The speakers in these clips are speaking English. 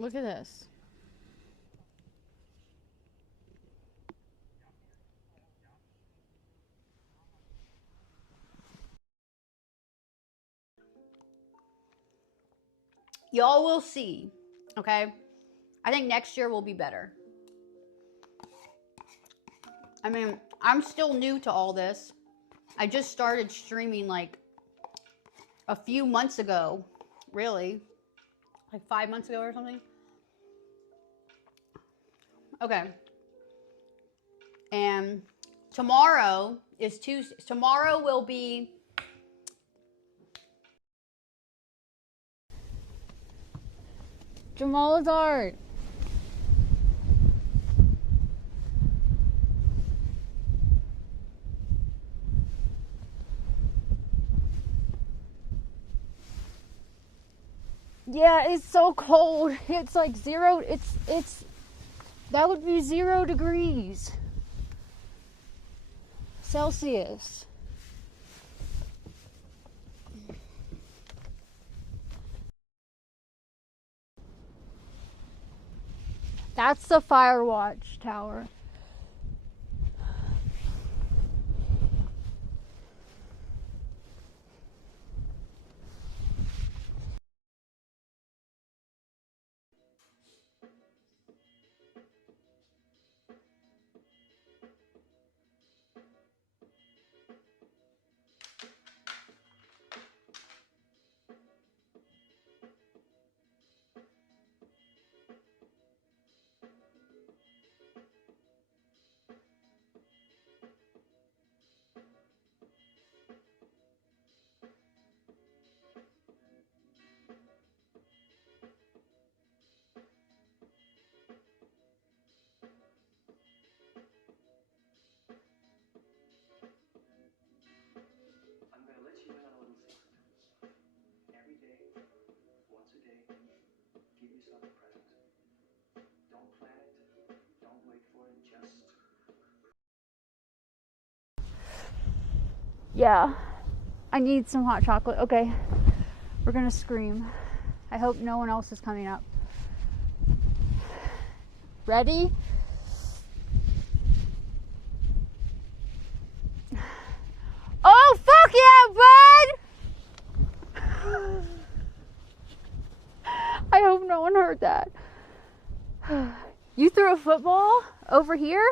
Look at this. Y'all will see, okay? I think next year will be better. I mean, I'm still new to all this. I just started streaming like a few months ago, really. Like 5 months ago or something. Okay. And tomorrow is Tuesday. Tomorrow will be Jamal's art. Yeah, it's so cold. It's like zero. It's that would be 0 degrees Celsius. That's the Firewatch Tower. I'm going to let you in on a little secret. Every day, once a day, give yourself a present. Don't plan it. Don't wait for it. Just... Yeah. I need some hot chocolate. Okay. We're gonna scream. I hope no one else is coming up. Ready? Oh, fuck yeah, bud! I hope no one heard that. You threw a football over here?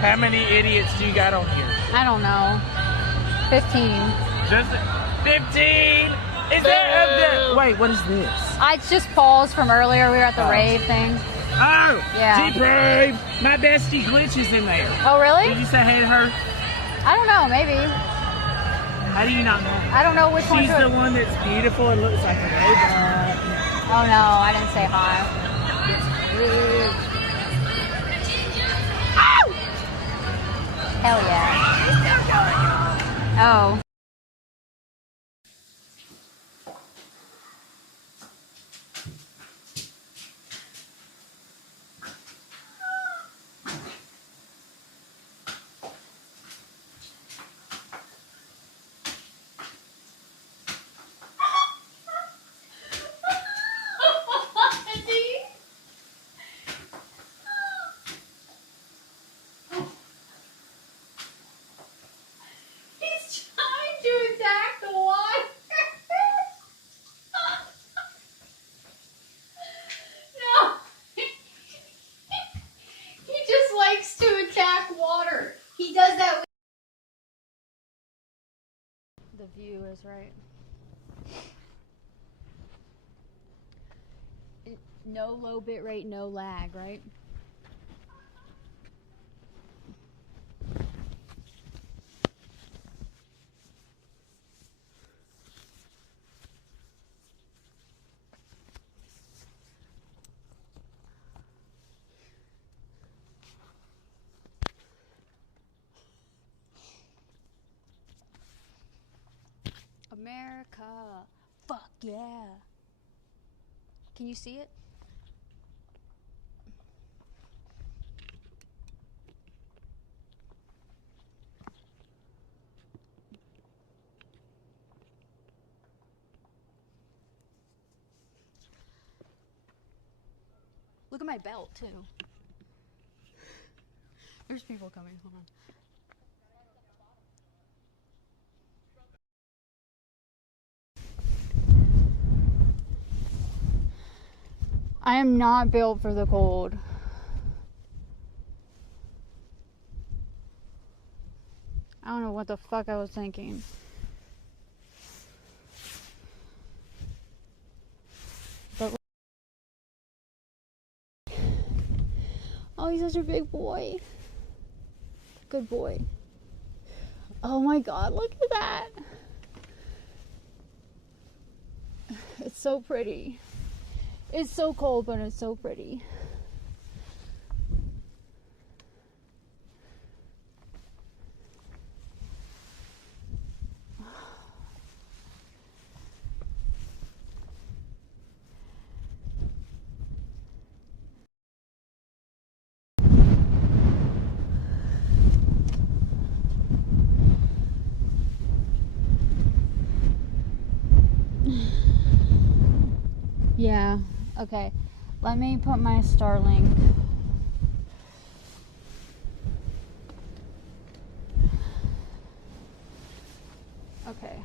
How many idiots do you got on here? I don't know. 15. Just 15? Is there wait, what is this? It's just Paul's from earlier. We were at the rave thing. Oh! Yeah. T-Brave! My bestie Glitch is in there. Oh, really? Did you say hey to her? I don't know. Maybe. How do you not know? I don't know which one. She's the one that's beautiful and looks like a robot. Oh, no. I didn't say hi. Ow! Hell yeah. Oh. The view is right. No low bit rate, no lag, right? America. Fuck yeah. Can you see it? Look at my belt, too. There's people coming. Hold on. I am not built for the cold. I don't know what the fuck I was thinking. But oh, he's such a big boy. Good boy. Oh my god, look at that. It's so pretty. It's so cold, but it's so pretty. Yeah, okay. Let me put my Starlink. Okay.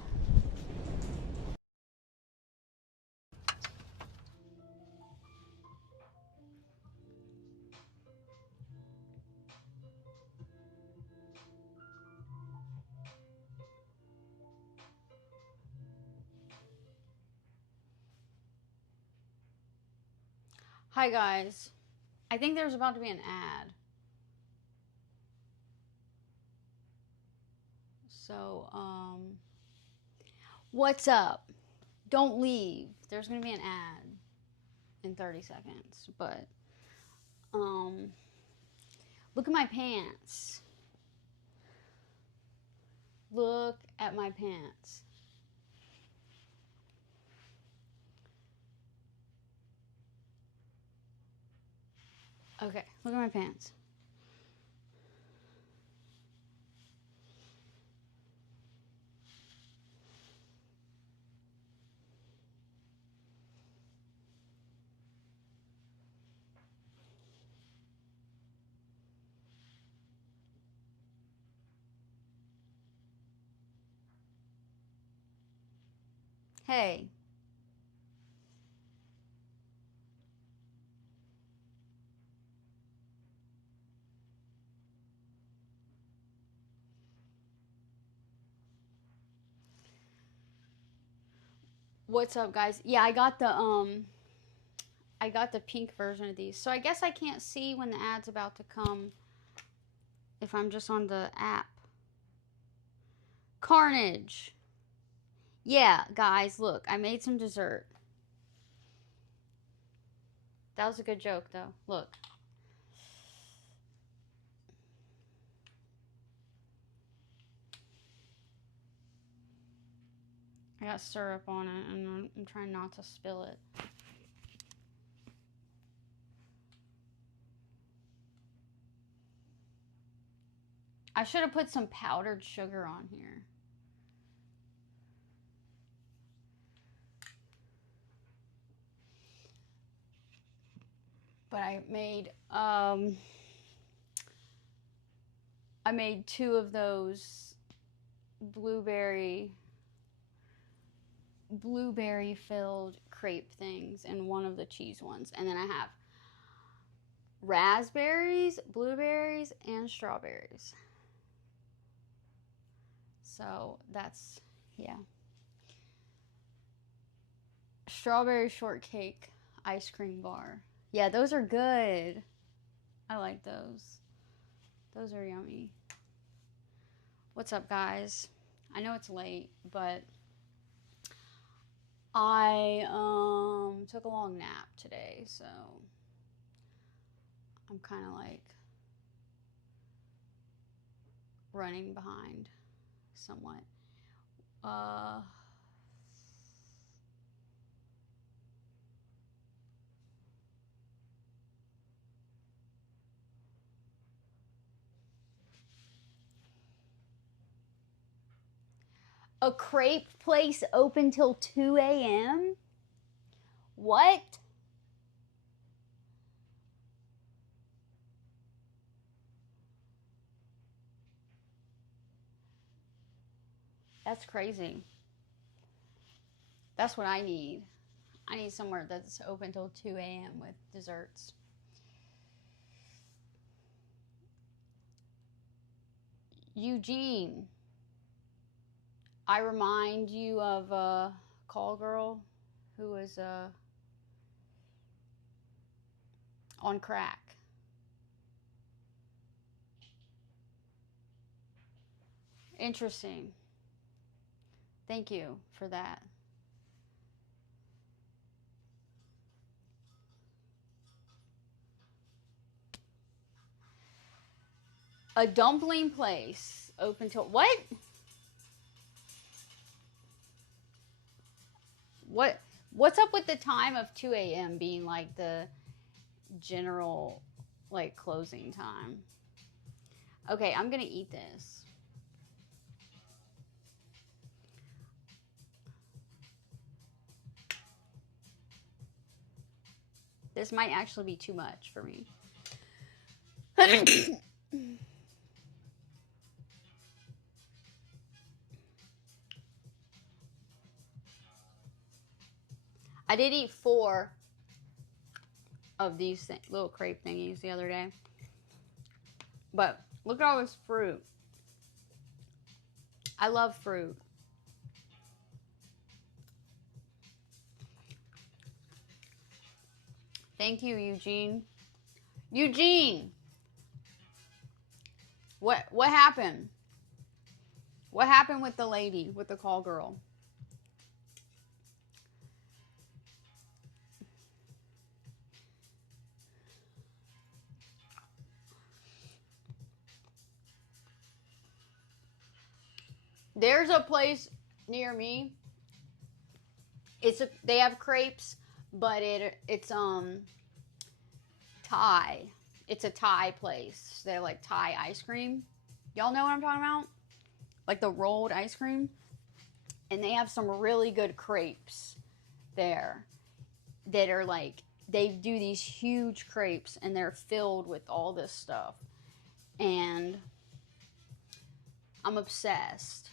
Hi guys. I think there's about to be an ad. So, what's up? Don't leave. There's gonna be an ad in 30 seconds, but, look at my pants. Look at my pants. Okay, look at my pants. Hey. What's up, guys? Yeah, I got the pink version of these. So I guess I can't see when the ad's about to come if I'm just on the app. Carnage. Yeah, guys, look, I made some dessert. That was a good joke, though. Look. I got syrup on it, and I'm trying not to spill it. I should have put some powdered sugar on here. But I made 2 of those blueberry filled crepe things and 1 of the cheese ones. And then I have raspberries, blueberries, and strawberries. So that's, yeah. Strawberry shortcake ice cream bar. Yeah, those are good. I like those. Those are yummy. What's up, guys? I know it's late, but I took a long nap today, so I'm kind of like running behind somewhat. A crepe place open till 2 a.m.? What? That's crazy. That's what I need. I need somewhere that's open till 2 a.m. with desserts. Eugene, I remind you of a call girl who was on crack. Interesting. Thank you for that. A dumpling place open till what? What's up with the time of 2 a.m. being like the general like closing time? Okay, I'm gonna eat this. This might actually be too much for me. I did eat 4 of these little crepe thingies the other day. But look at all this fruit. I love fruit. Thank you, Eugene. Eugene! What happened? What happened with the lady, with the call girl? There's a place near me. They have crepes, but it's Thai. It's a Thai place. They like Thai ice cream. Y'all know what I'm talking about? Like the rolled ice cream. And they have some really good crepes there that are like, they do these huge crepes and they're filled with all this stuff. And I'm obsessed.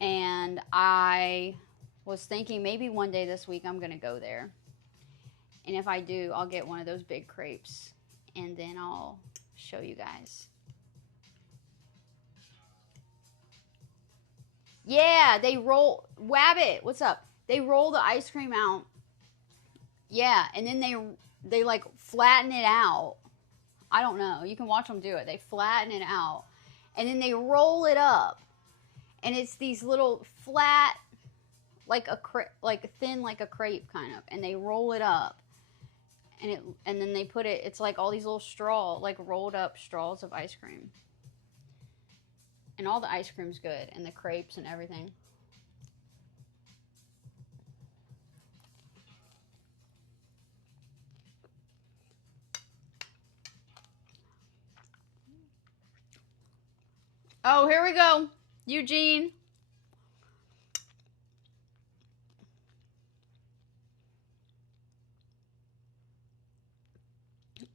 And I was thinking maybe one day this week I'm going to go there. And if I do, I'll get one of those big crepes. And then I'll show you guys. Yeah, they roll. Wabbit, what's up? They roll the ice cream out. Yeah, and then they like flatten it out. I don't know. You can watch them do it. They flatten it out. And then they roll it up. And it's these little flat, like thin like a crepe kind of. And they roll it up. And then they put it, it's like all these little like rolled up straws of ice cream. And all the ice cream's good. And the crepes and everything. Oh, here we go. Eugene.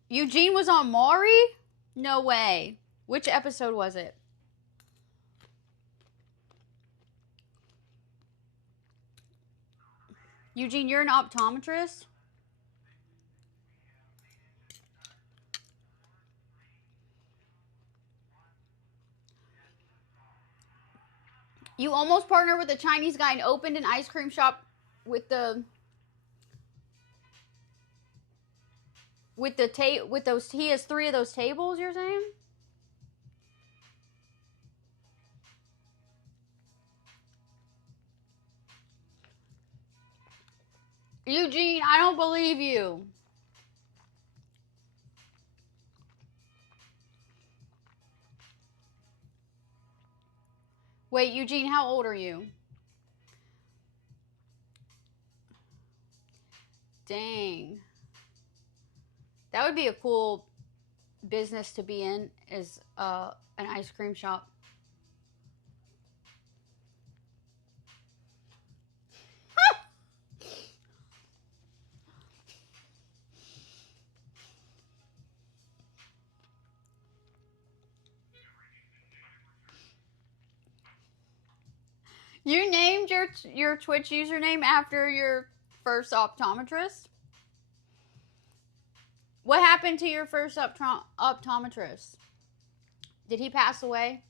Eugene was on Maury? No way. Which episode was it? Eugene, you're an optometrist? You almost partnered with a Chinese guy and opened an ice cream shop with those, he has 3 of those tables, you're saying? Eugene, I don't believe you. Wait, Eugene, how old are you? Dang. That would be a cool business to be in, is an ice cream shop. You named your Twitch username after your first optometrist? What happened to your first optometrist? Did he pass away?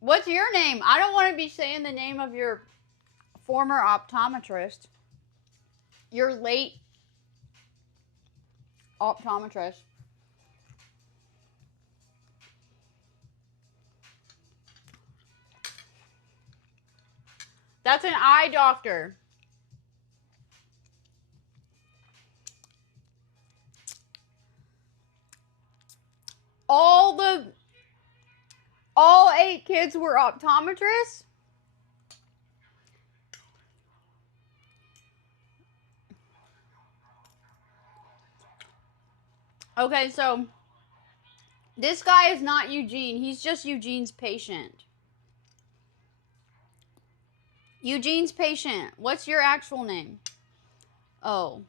What's your name? I don't want to be saying the name of your former optometrist. Your late optometrist. That's an eye doctor. All 8 kids were optometrists? Okay, so this guy is not Eugene. He's just Eugene's patient. Eugene's patient. What's your actual name? Oh.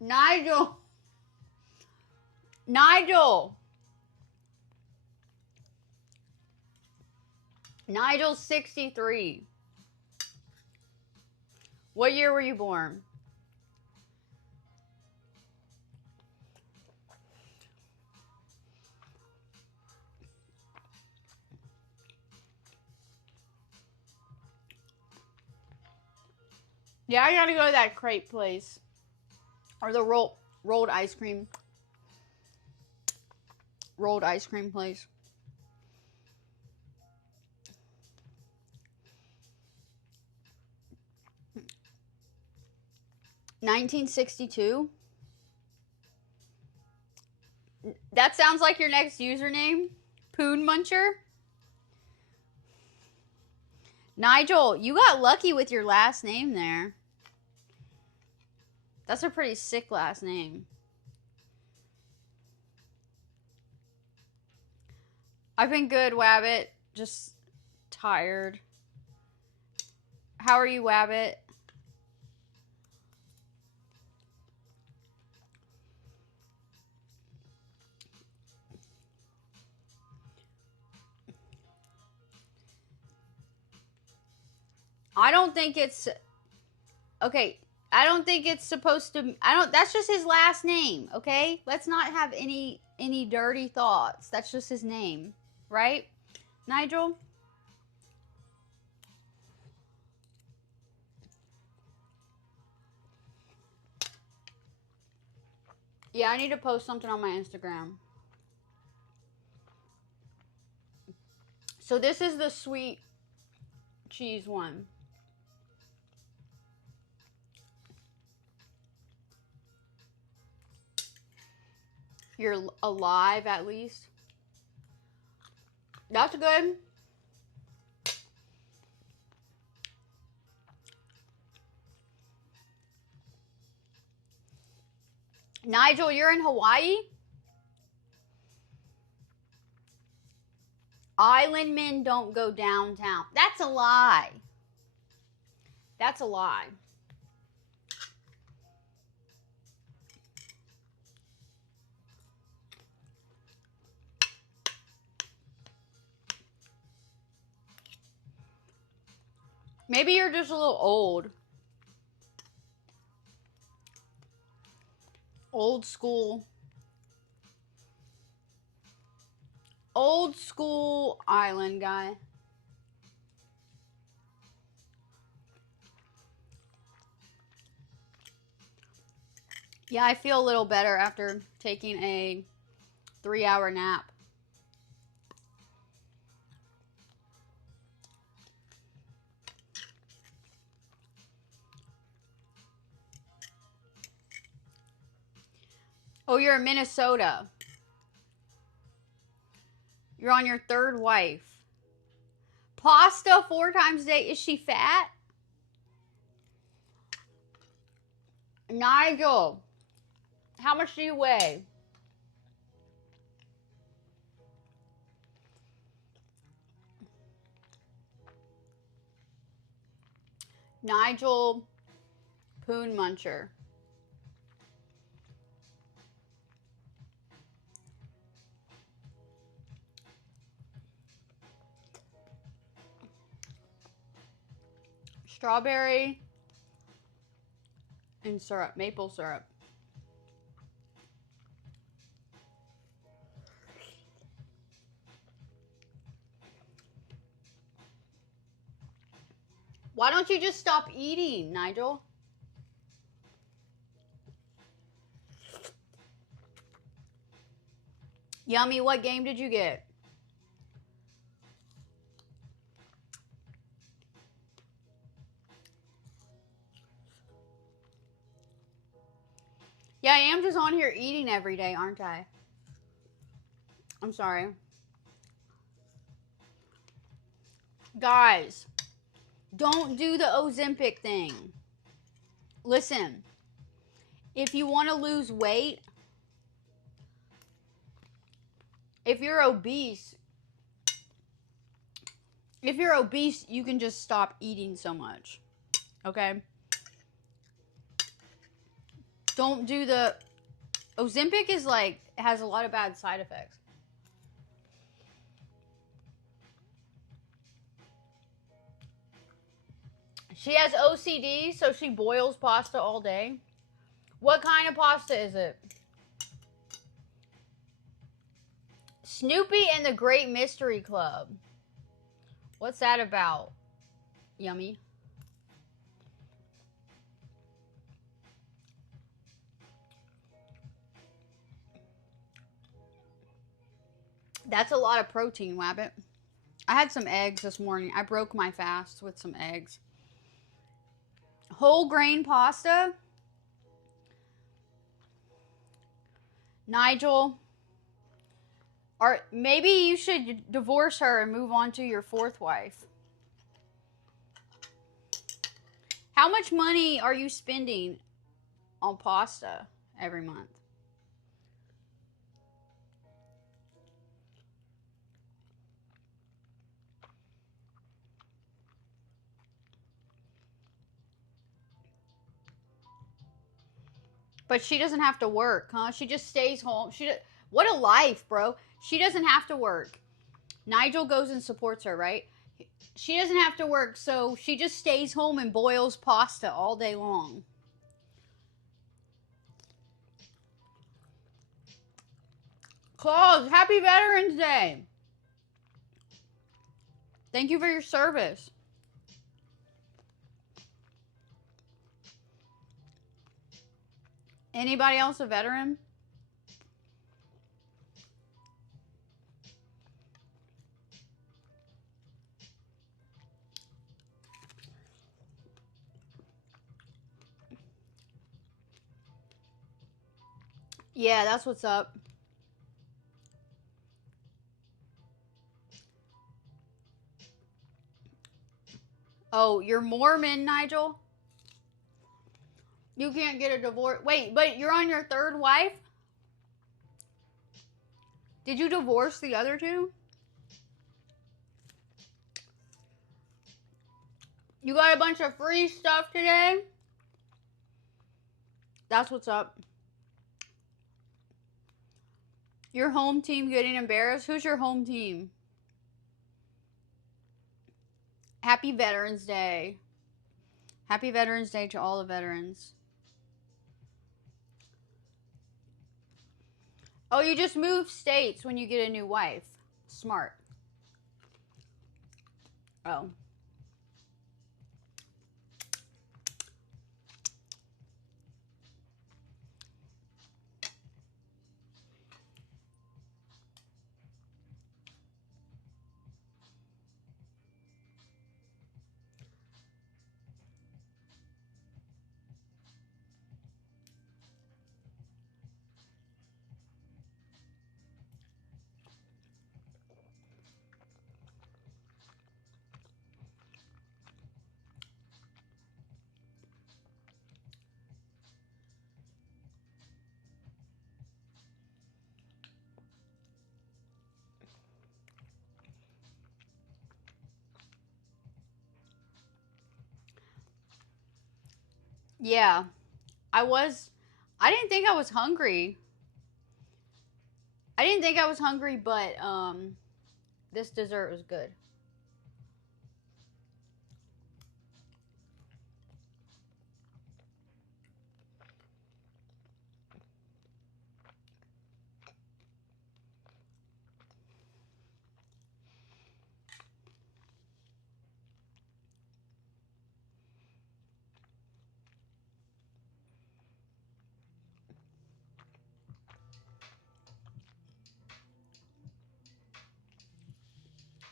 Nigel. 63. What year were you born? Yeah, I gotta go to that crepe place. Or the rolled ice cream. Rolled ice cream place. $1962. That sounds like your next username. Poon Muncher. Nigel, you got lucky with your last name there. That's a pretty sick last name. I've been good, Wabbit. Just tired. How are you, Wabbit? I don't think it's... Okay, I don't think it's supposed to... That's just his last name, okay? Let's not have any dirty thoughts. That's just his name, right? Nigel? Yeah, I need to post something on my Instagram. So this is the sweet cheese one. You're alive, at least. That's good. Nigel, you're in Hawaii? Island men don't go downtown. That's a lie. That's a lie. Maybe you're just a little old. Old school. Old school island guy. Yeah, I feel a little better after taking a 3-hour nap. Oh, you're in Minnesota. You're on your 3rd wife. Pasta 4 times a day. Is she fat? Nigel, how much do you weigh? Nigel Poon Muncher. Strawberry and syrup, maple syrup. Why don't you just stop eating, Nigel? Yummy, what game did you get? Yeah, I am just on here eating every day, aren't I? I'm sorry. Guys, don't do the Ozempic thing. Listen, if you want to lose weight, if you're obese, you can just stop eating so much. Okay? Don't do the Ozempic is like has a lot of bad side effects. She has OCD, so she boils pasta all day. What kind of pasta is it? Snoopy and the Great Mystery Club. What's that about? Yummy. That's a lot of protein, Wabbit. I had some eggs this morning. I broke my fast with some eggs. Whole grain pasta. Nigel. Or maybe you should divorce her and move on to your fourth wife. How much money are you spending on pasta every month? But she doesn't have to work, huh? She just stays home. What a life, bro. She doesn't have to work. Nigel goes and supports her, right? She doesn't have to work, so she just stays home and boils pasta all day long. Claus, happy Veterans Day. Thank you for your service. Anybody else a veteran? Yeah, that's what's up. Oh, you're Mormon, Nigel? You can't get a divorce. Wait, but you're on your third wife? Did you divorce the other two? You got a bunch of free stuff today? That's what's up. Your home team getting embarrassed? Who's your home team? Happy Veterans Day. Happy Veterans Day to all the veterans. Oh, you just move states when you get a new wife. Smart. Oh. Yeah, I was. I didn't think I was hungry. I didn't think I was hungry, but this dessert was good.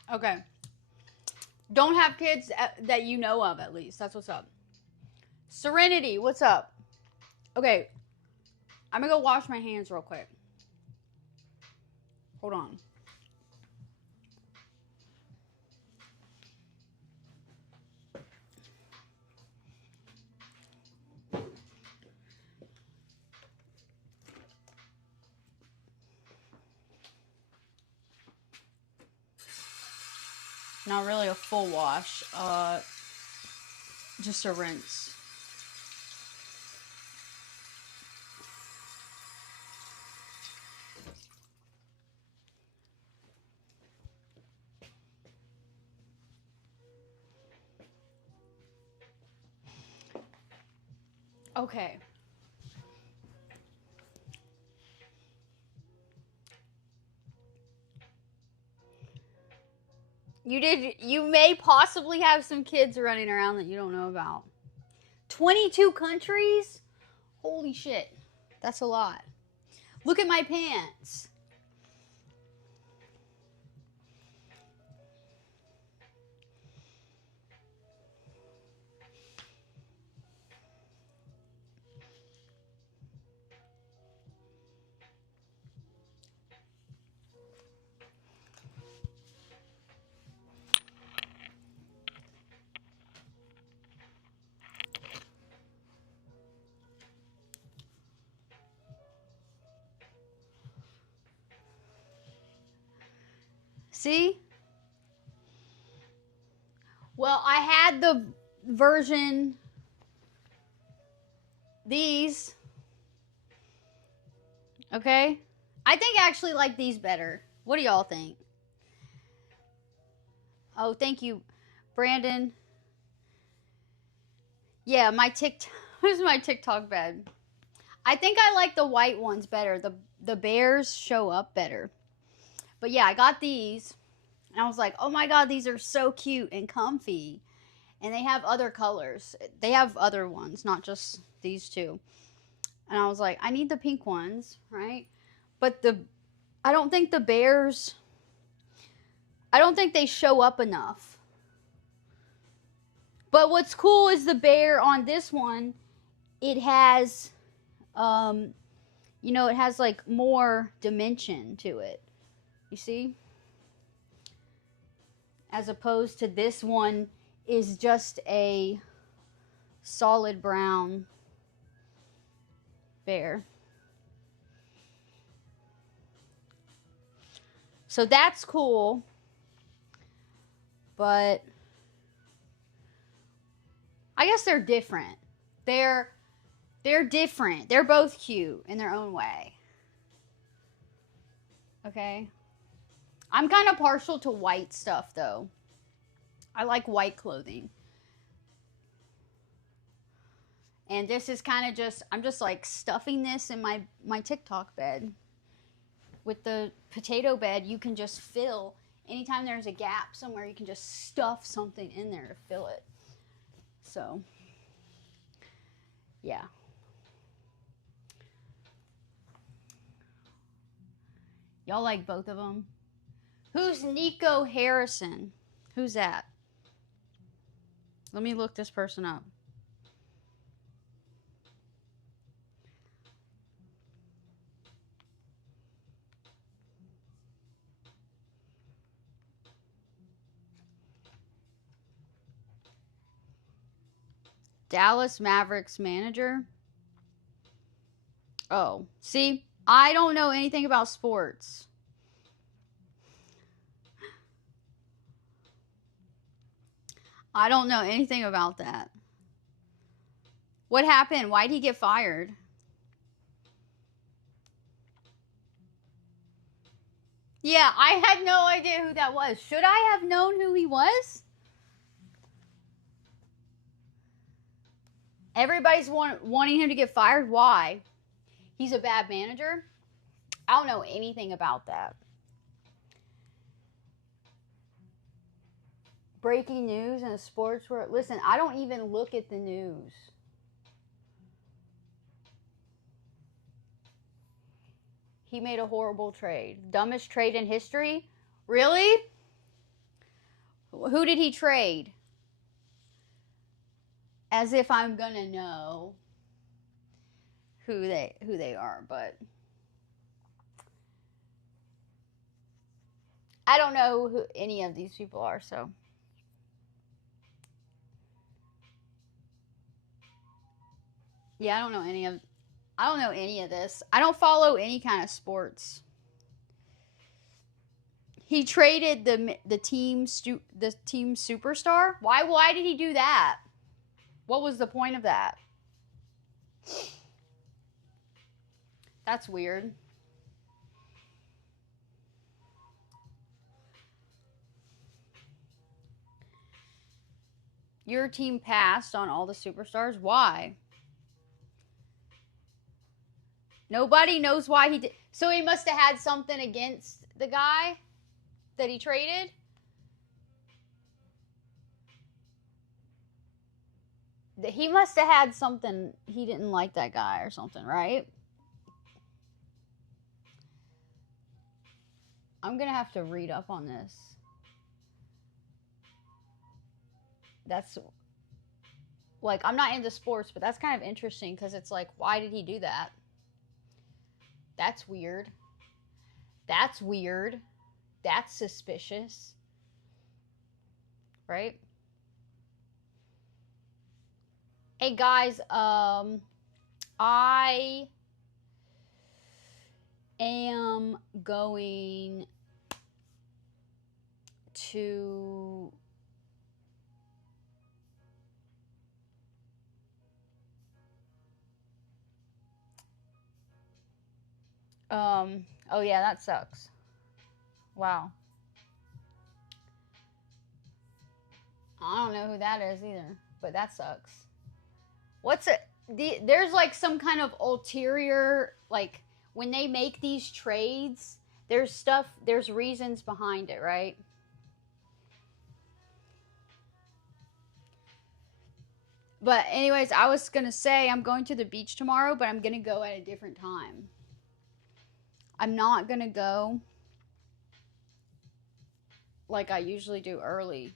Okay. Don't have kids that you know of, at least. That's what's up. Serenity, what's up? Okay, I'm gonna go wash my hands real quick. Hold on. Not really a full wash, just a rinse. Okay. You may possibly have some kids running around that you don't know about. 22 countries? Holy shit. That's a lot. Look at my pants. See? Well, I had the version these. Okay? I think I actually like these better. What do y'all think? Oh, thank you, Brandon. Yeah, my TikTok. Who's my TikTok bed? I think I like the white ones better. The bears show up better. But yeah, I got these. And I was like, oh my god, these are so cute and comfy. And they have other colors. They have other ones, not just these two. And I was like, I need the pink ones, right? But I don't think the bears, I don't think they show up enough. But what's cool is the bear on this one, it has, it has like more dimension to it. You see? As opposed to this one is just a solid brown bear. So that's cool. But I guess they're different. They're different. They're both cute in their own way. Okay? I'm kind of partial to white stuff though. I like white clothing. And this is kind of just, I'm just like stuffing this in my TikTok bed. With the potato bed, you can just fill, anytime there's a gap somewhere, you can just stuff something in there to fill it. So, yeah. Y'all like both of them? Who's Nico Harrison? Who's that? Let me look this person up. Dallas Mavericks manager. Oh, see, I don't know anything about sports. I don't know anything about that. What happened? Why'd he get fired? Yeah, I had no idea who that was. Should I have known who he was? Everybody's wanting him to get fired. Why? He's a bad manager? I don't know anything about that. Breaking news in the sports world. Listen, I don't even look at the news. He made a horrible trade. Dumbest trade in history? Really? Who did he trade? As if I'm gonna know who they are, but I don't know who any of these people are, so. Yeah, I don't know any of this. I don't follow any kind of sports. He traded the team superstar. Why did he do that? What was the point of that? That's weird. Your team passed on all the superstars. Why? Nobody knows why he did. So he must have had something against the guy that he traded. He must have had something. He didn't like that guy or something, right? I'm going to have to read up on this. That's like, I'm not into sports, but that's kind of interesting because it's like, why did he do that? That's weird. That's weird. That's suspicious. Right? Hey guys, I am going to oh yeah, that sucks. Wow. I don't know who that is either, but that sucks. What's it? There's like some kind of ulterior, like when they make these trades, there's reasons behind it, right? But anyways, I was gonna say I'm going to the beach tomorrow, but I'm gonna go at a different time. I'm not gonna go like I usually do early.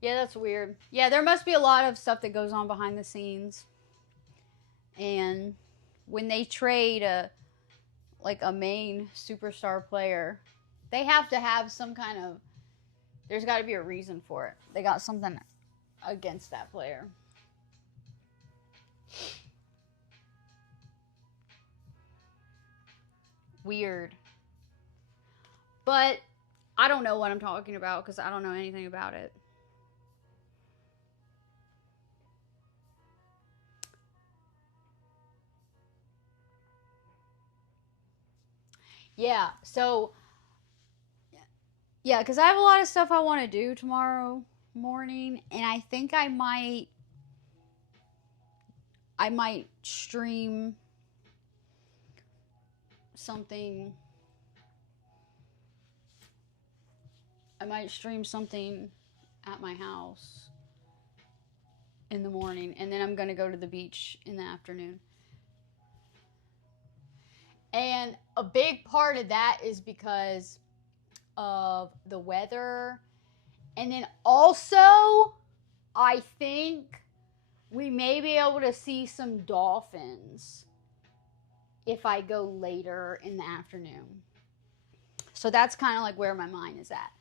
Yeah, that's weird. Yeah, there must be a lot of stuff that goes on behind the scenes. And when they trade a main superstar player, they have to have some kind of, there's got to be a reason for it. They got something against that player. Weird. But I don't know what I'm talking about because I don't know anything about it. Yeah, so yeah, because I have a lot of stuff I want to do tomorrow morning, and I think I might stream something. I might stream something at my house in the morning, and then I'm going to go to the beach in the afternoon. And a big part of that is because of the weather. And then also, I think we may be able to see some dolphins if I go later in the afternoon. So that's kind of like where my mind is at.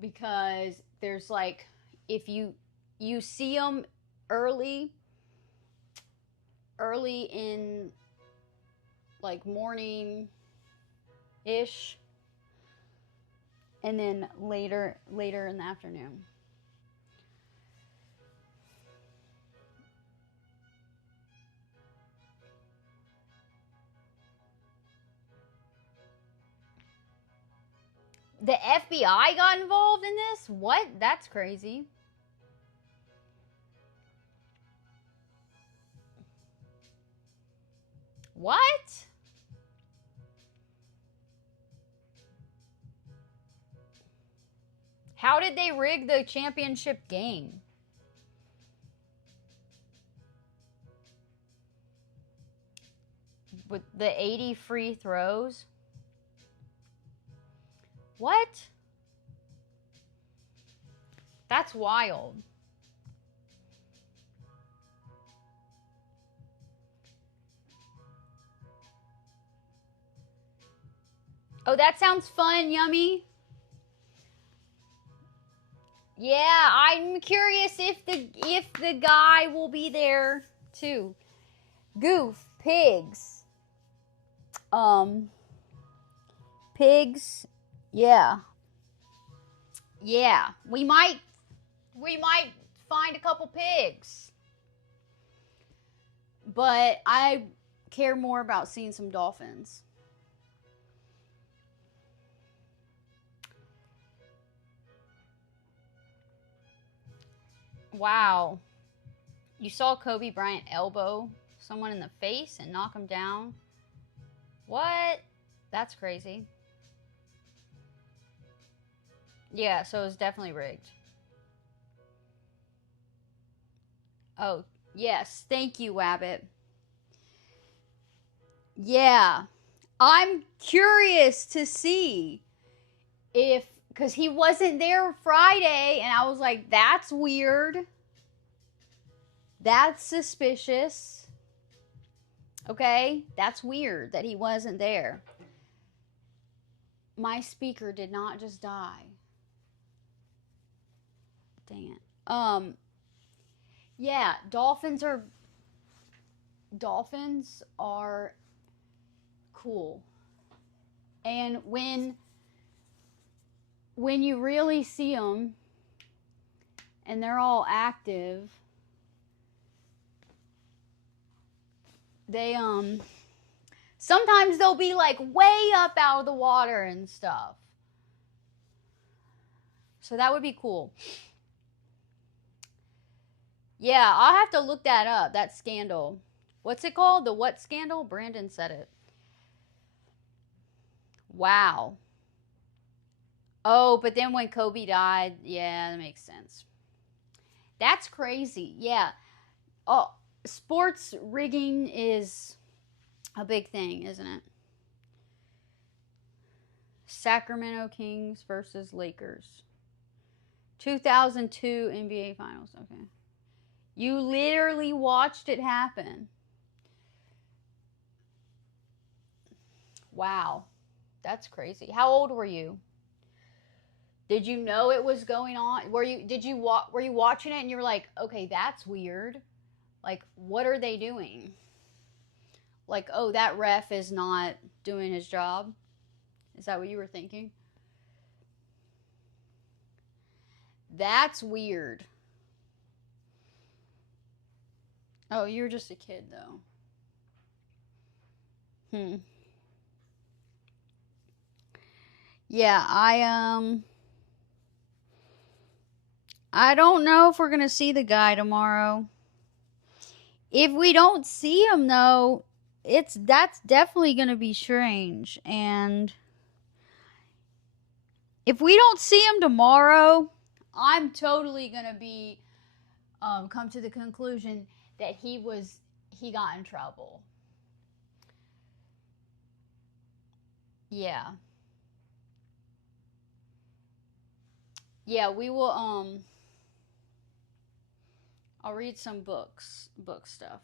Because there's like, if you you see them early in like morning ish, and then later in the afternoon. The FBI got involved in this? What? That's crazy. What? How did they rig the championship game? With the 80 free throws? What? That's wild. Oh, that sounds fun, Yummy. Yeah, I'm curious if the guy will be there too. Goof, pigs. Pigs. Yeah. Yeah, we might find a couple pigs. But I care more about seeing some dolphins. Wow. You saw Kobe Bryant elbow someone in the face and knock him down? What? That's crazy. Yeah, so it's definitely rigged. Oh, yes. Thank you, Wabbit. Yeah. I'm curious to see if, because he wasn't there Friday, and I was like, that's weird. That's suspicious. Okay? That's weird that he wasn't there. My speaker did not just die. Dang it. Yeah, dolphins are cool. And when you really see them and they're all active, they sometimes they'll be like way up out of the water and stuff. So that would be cool. Yeah, I'll have to look that up, that scandal. What's it called? The what scandal? Brandon said it. Wow. Oh, but then when Kobe died, yeah, that makes sense. That's crazy. Yeah. Oh, sports rigging is a big thing, isn't it? Sacramento Kings versus Lakers. 2002 NBA Finals. Okay. You literally watched it happen. Wow. That's crazy. How old were you? Did you know it was going on? Were you watching it and you were like, "Okay, that's weird." Like, what are they doing? Like, "Oh, that ref is not doing his job." Is that what you were thinking? That's weird. Oh, you were just a kid, though. Yeah, I don't know if we're going to see the guy tomorrow. If we don't see him though, that's definitely going to be strange. And if we don't see him tomorrow, I'm totally going to be come to the conclusion that he got in trouble. Yeah. Yeah, we will I'll read some book stuff.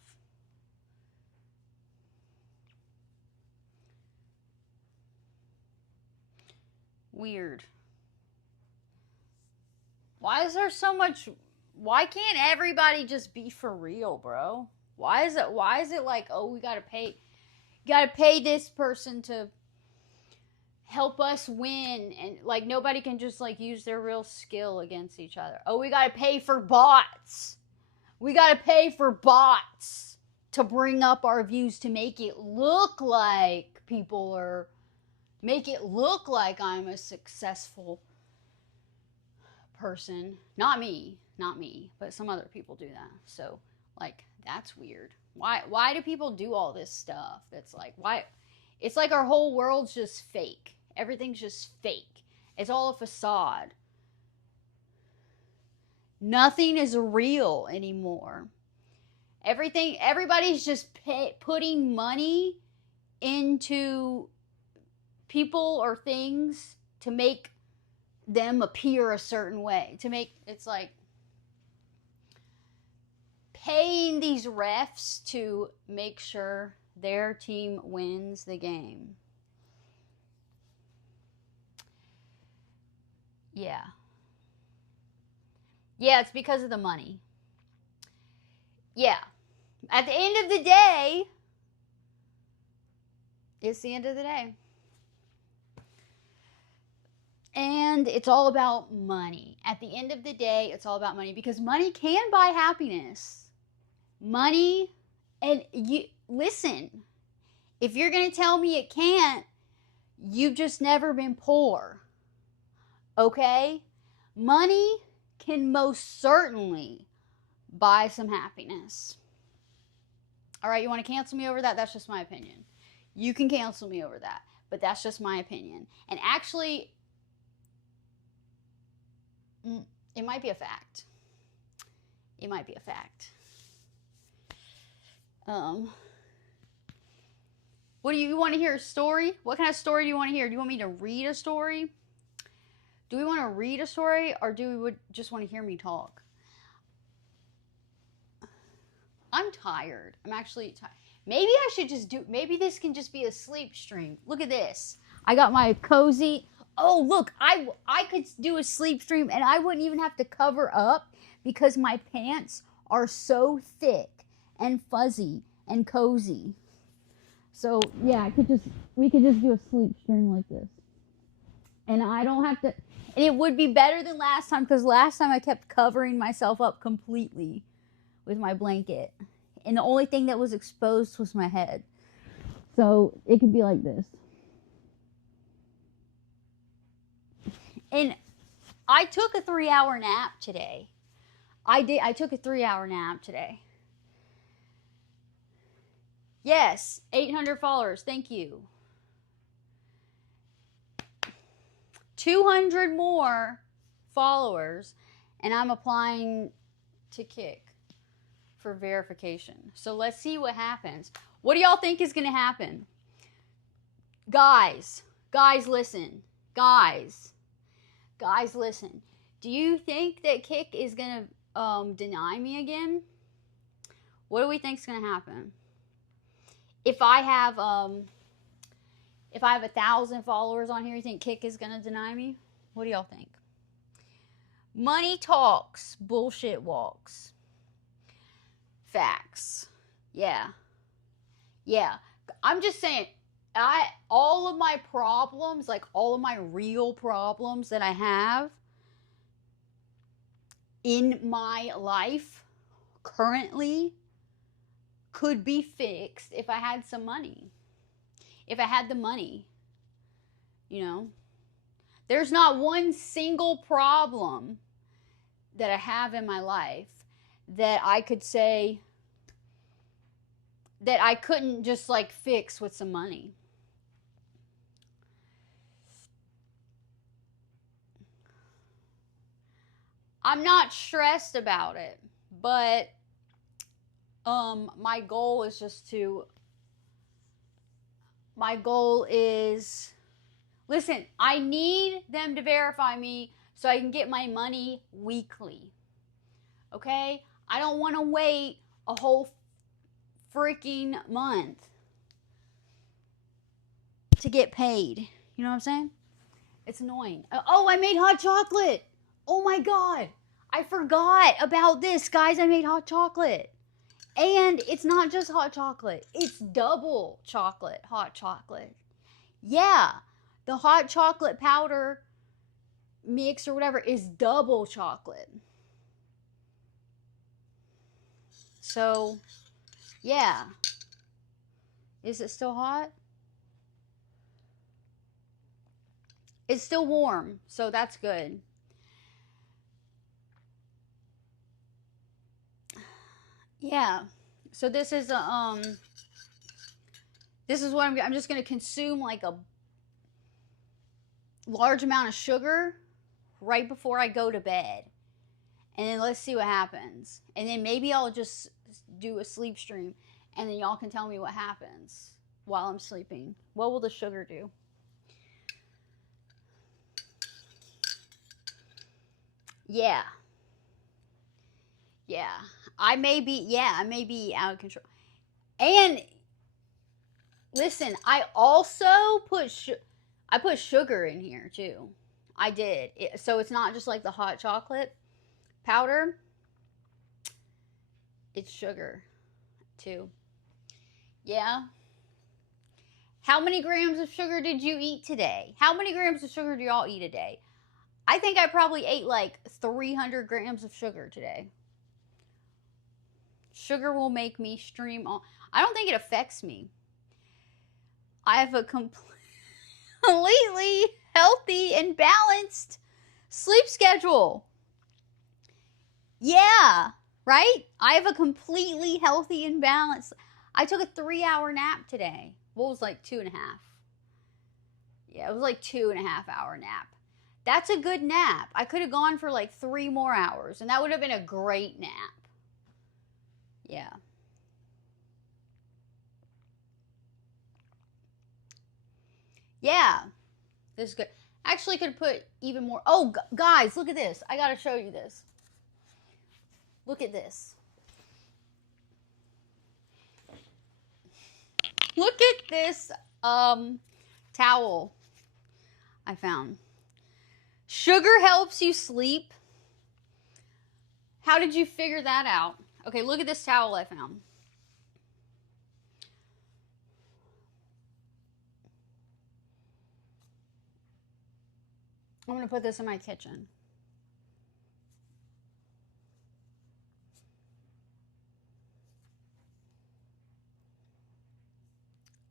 Weird. Why is there so much why can't everybody just be for real, bro? Why is it like, oh, we gotta pay this person to help us win, and like nobody can just like use their real skill against each other. Oh, we gotta pay for bots. We gotta pay for bots to bring up our views to make it look like make it look like I'm a successful person. Not me, but some other people do that. So, like, that's weird. Why do people do all this stuff? That's like, why? It's like our whole world's just fake. Everything's just fake. It's all a facade. Nothing is real anymore. Everybody's just putting money into people or things to make them appear a certain way. It's like paying these refs to make sure their team wins the game. Yeah. Yeah, it's because of the money. Yeah. At the end of the day, it's the end of the day. And it's all about money. At the end of the day, it's all about money because money can buy happiness. Money, and you listen, if you're going to tell me it can't, you've just never been poor. Okay? Money can most certainly buy some happiness. All right, you want to cancel me over that? That's just my opinion. You can cancel me over that, but that's just my opinion. And actually, it might be a fact. It might be a fact. What do you want to hear? A story? What kind of story do you want to hear? Do you want me to read a story? Do we want to read a story, or do we just want to hear me talk? I'm tired. I'm actually tired. Maybe I should just maybe this can just be a sleep stream. Look at this. I got my cozy. Oh, look, I could do a sleep stream and I wouldn't even have to cover up because my pants are so thick and fuzzy and cozy. So, yeah, we could just do a sleep stream like this. And I don't have to, and it would be better than last time because last time I kept covering myself up completely with my blanket. And the only thing that was exposed was my head. So, it could be like this. And I took a 3-hour nap today. I took a 3-hour nap today. Yes, 800 followers. Thank you. 200 more followers, and I'm applying to Kick for verification. So let's see what happens. What do y'all think is going to happen? Guys, listen. Guys, listen. Do you think that Kick is going to deny me again? What do we think is going to happen? If I have 1,000 followers on here, you think Kick is going to deny me? What do y'all think? Money talks, bullshit walks. Facts. Yeah. I'm just saying, all of my problems, like all of my real problems that I have in my life currently could be fixed if I had some money. If I had the money, you know. There's not one single problem that I have in my life that I could say that I couldn't just like fix with some money. I'm not stressed about it, but my goal is listen, I need them to verify me so I can get my money weekly. Okay? I don't want to wait a whole freaking month to get paid. You know what I'm saying? It's annoying. Oh, I made hot chocolate. Oh my God. I forgot about this, guys. I made hot chocolate. And it's not just hot chocolate. It's double chocolate, hot chocolate. Yeah, the hot chocolate powder mix or whatever is double chocolate. So, yeah. Is it still hot? It's still warm, so that's good. Yeah. So this is this is what I'm just going to consume like a large amount of sugar right before I go to bed. And then let's see what happens. And then maybe I'll just do a sleep stream and then y'all can tell me what happens while I'm sleeping. What will the sugar do? Yeah. Yeah. I may be out of control. And listen, I also put sugar in here too. I did. So it's not just like the hot chocolate powder. It's sugar too. Yeah. How many grams of sugar did you eat today? How many grams of sugar do y'all eat a day? I think I probably ate like 300 grams of sugar today. Sugar will make me stream on. I don't think it affects me. I have a completely healthy and balanced sleep schedule. Yeah, right? I have a completely healthy and balanced. I took a 3-hour nap today. What was like 2.5? Yeah, it was like 2.5-hour nap. That's a good nap. I could have gone for like 3 more hours, and that would have been a great nap. Yeah. Yeah. This is good. Actually, could put even more. Oh, guys, look at this. I got to show you this. Look at this. Look at this towel I found. Sugar helps you sleep. How did you figure that out? Okay, look at this towel I found. I'm going to put this in my kitchen.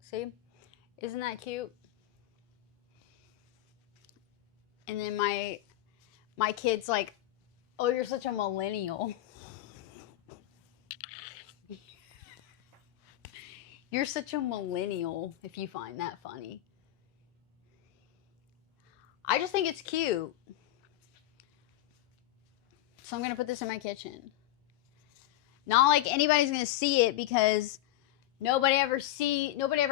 See? Isn't that cute? And then my kid's like, "Oh, you're such a millennial." You're such a millennial if you find that funny. I just think it's cute. So I'm going to put this in my kitchen. Not like anybody's going to see it because nobody ever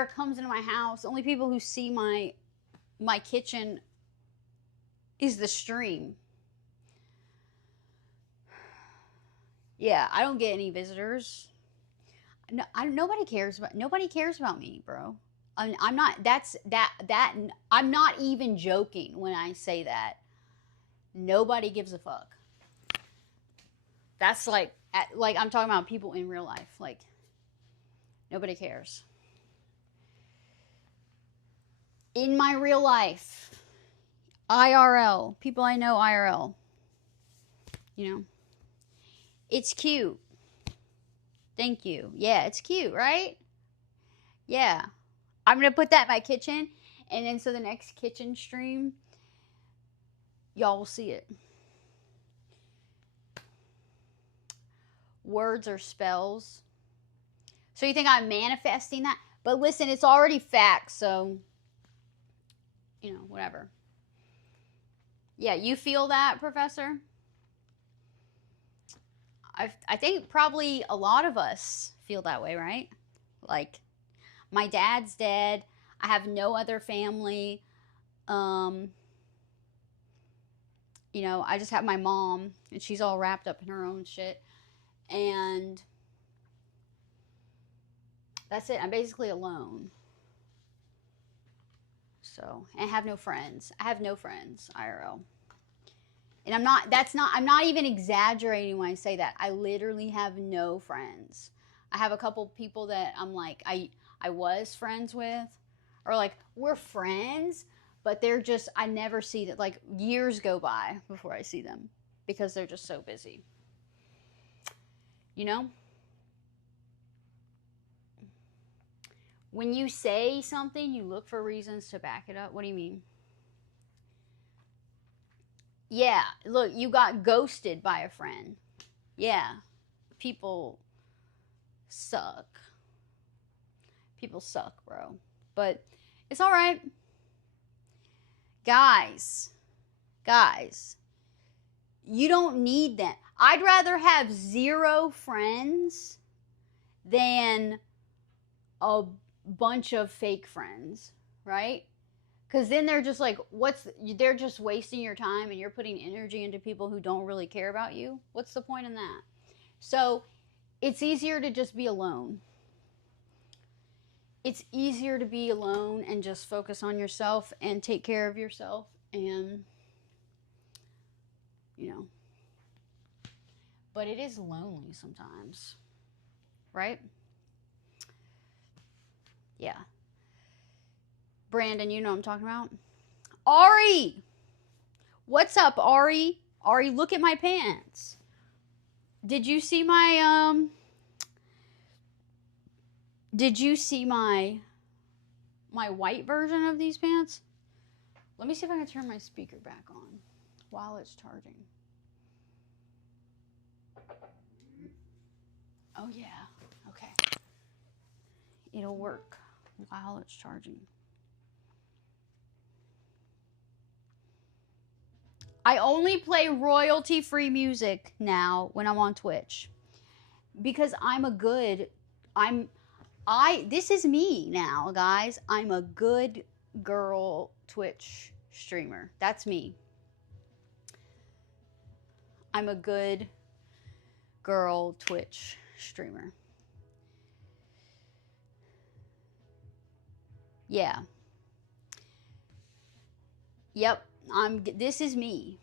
comes into my house. Only people who see my kitchen is the stream. Yeah, I don't get any visitors. No, nobody cares about me, bro. I'm not. I'm not even joking when I say that. Nobody gives a fuck. That's like I'm talking about people in real life. Like, nobody cares. In my real life, IRL, people I know IRL. You know, it's cute. Thank you. Yeah, it's cute, right? Yeah. I'm going to put that in my kitchen. And then so the next kitchen stream, y'all will see it. Words or spells. So you think I'm manifesting that? But listen, it's already fact. So, you know, whatever. Yeah, you feel that, Professor? I think probably a lot of us feel that way, right? Like, my dad's dead. I have no other family. You know, I just have my mom, and she's all wrapped up in her own shit. And that's it. I'm basically alone. So, and I have no friends. IRL. And I'm not even exaggerating when I say that. I literally have no friends. I have a couple people that I'm like, I was friends with, or like, we're friends, but they're just, I never see that. Like, years go by before I see them because they're just so busy. You know? When you say something, you look for reasons to back it up. What do you mean? Yeah, look, you got ghosted by a friend. Yeah, people suck. People suck, bro. But it's all right. Guys, you don't need that. I'd rather have 0 friends than a bunch of fake friends, right? Because then they're just like, they're just wasting your time and you're putting energy into people who don't really care about you. What's the point in that? So it's easier to just be alone. It's easier to be alone and just focus on yourself and take care of yourself and, you know. But it is lonely sometimes, right? Yeah. Brandon, you know what I'm talking about? Ari! What's up, Ari? Ari, look at my pants. Did you see my, my white version of these pants? Let me see if I can turn my speaker back on while it's charging. Oh, yeah. Okay. It'll work while it's charging. I only play royalty-free music now when I'm on Twitch. Because this is me now, guys. I'm a good girl Twitch streamer. That's me. I'm a good girl Twitch streamer. Yeah. Yep. This is me.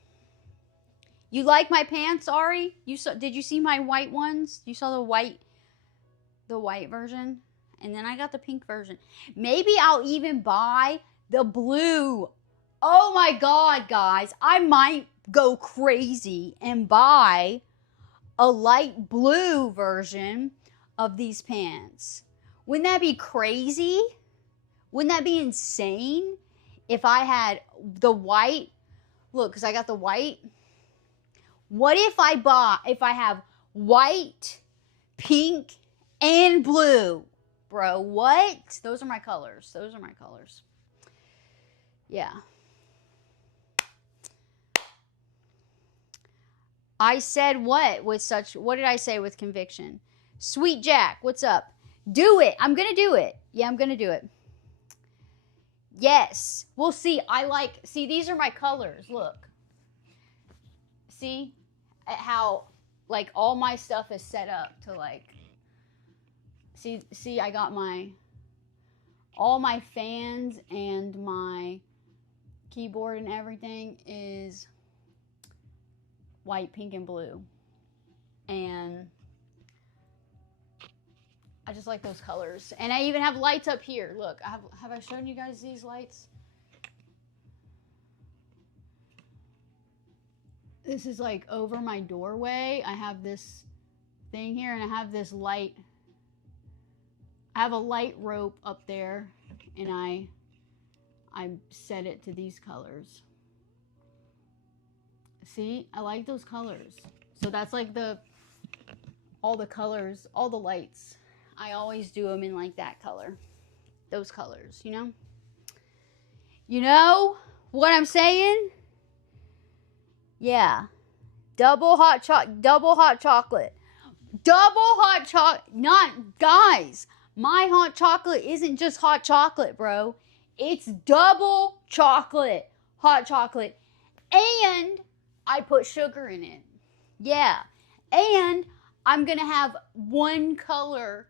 You like my pants, Ari? Did you see my white ones? You saw the white version? And then I got the pink version. Maybe I'll even buy the blue. Oh my God, guys. I might go crazy and buy a light blue version of these pants. Wouldn't that be crazy? Wouldn't that be insane? If I had the white, look, because I got the white. What if I have white, pink, and blue? Bro, what? Those are my colors. Yeah. I said what did I say with conviction? Sweet Jack, what's up? Do it. I'm going to do it. Yeah, I'm going to do it. Yes. We'll see. See, these are my colors. Look. See how, like, all my stuff is set up to, like, see, I got all my fans and my keyboard and everything is white, pink, and blue. And I just like those colors. And I even have lights up here. Look, have I shown you guys these lights? This is like over my doorway. I have this thing here and I have this light. I have a light rope up there and I set it to these colors. See, I like those colors. So that's like all the colors, all the lights. I always do them in like that color. Those colors, you know? You know what I'm saying? Yeah. Double hot chocolate. Not, guys, my hot chocolate isn't just hot chocolate, bro. It's double chocolate. Hot chocolate. And I put sugar in it. Yeah. And I'm going to have one color.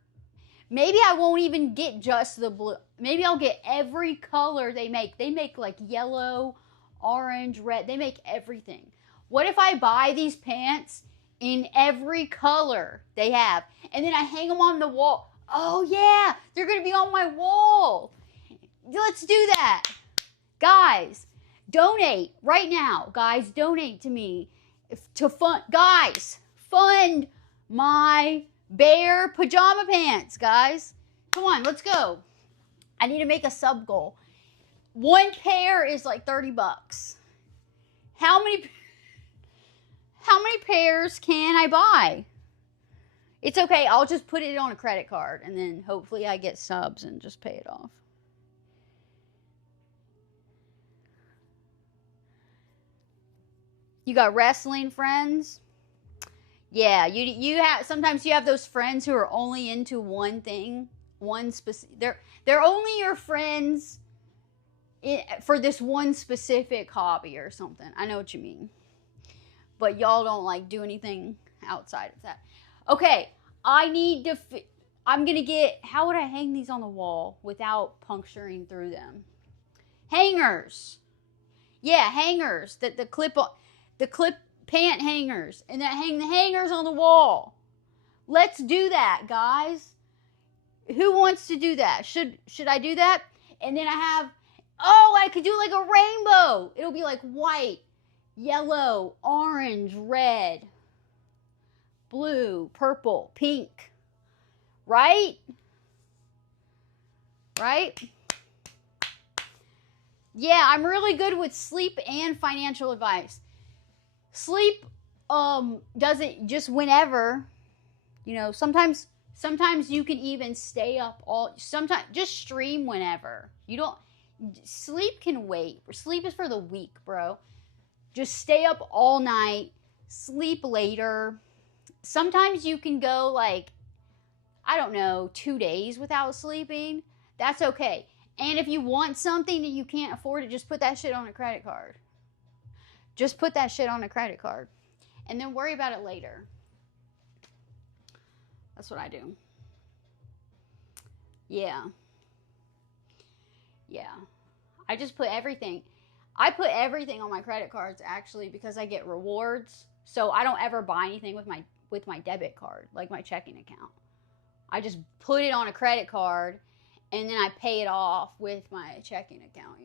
Maybe I won't even get just the blue. Maybe I'll get every color they make. They make like yellow, orange, red. They make everything. What if I buy these pants in every color they have, and then I hang them on the wall? Oh yeah, they're gonna be on my wall. Let's do that. Guys, donate right now. Guys, donate to me to fund. Guys, fund my bear pajama pants, guys. Come on, let's go. I need to make a sub goal. One pair is like $30. How many pairs can I buy? It's okay. I'll just put it on a credit card, and then hopefully I get subs and just pay it off. You got wrestling friends? Yeah, you have, sometimes you have those friends who are only into one thing, one specific. They're only your friends for this one specific hobby or something. I know what you mean. But y'all don't like do anything outside of that. Okay, I'm gonna get, how would I hang these on the wall without puncturing through them? Hangers. Yeah, hangers. The clip pant hangers, and then hang the hangers on the wall. Let's do that, guys. Who wants to do that? Should I do that? And then I could do like a rainbow. It'll be like white, yellow, orange, red, blue, purple, pink. Right? Right? Yeah, I'm really good with sleep and financial advice. Sleep doesn't just whenever, sometimes you can even stay up sometimes just stream whenever. Sleep can wait. Sleep is for the weak, bro. Just stay up all night, sleep later. Sometimes you can go 2 days without sleeping. That's okay. And if you want something that you can't afford it, just put that shit on a credit card. Just put that shit on a credit card. And then worry about it later. That's what I do. Yeah. Yeah. I just put everything. I put everything on my credit cards, actually, because I get rewards. So I don't ever buy anything with my debit card, like my checking account. I just put it on a credit card, and then I pay it off with my checking account,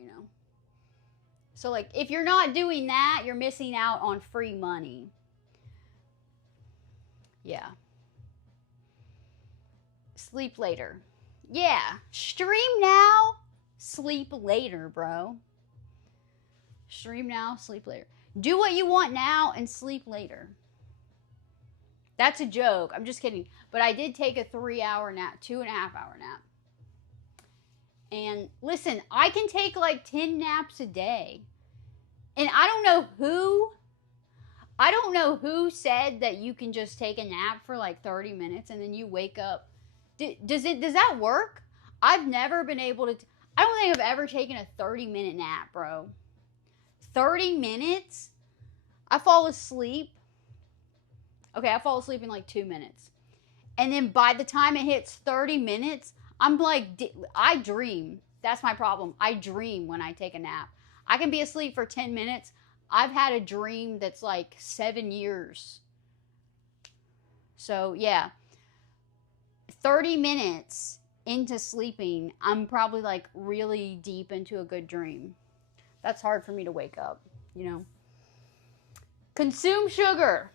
So, if you're not doing that, you're missing out on free money. Yeah. Sleep later. Yeah. Stream now, sleep later, bro. Stream now, sleep later. Do what you want now and sleep later. That's a joke. I'm just kidding. But I did take a 3-hour nap, 2.5-hour nap. And listen, I can take 10 naps a day. And I don't know who said that you can just take a nap for 30 minutes and then you wake up. Does that work? I've never been able to. I don't think I've ever taken a 30-minute nap, bro. 30 minutes? I fall asleep. Okay, I fall asleep in 2 minutes. And then by the time it hits 30 minutes, I'm I dream. That's my problem. I dream when I take a nap. I can be asleep for 10 minutes. I've had a dream that's 7 years. So, yeah. 30 minutes into sleeping, I'm probably really deep into a good dream. That's hard for me to wake up, Consume sugar.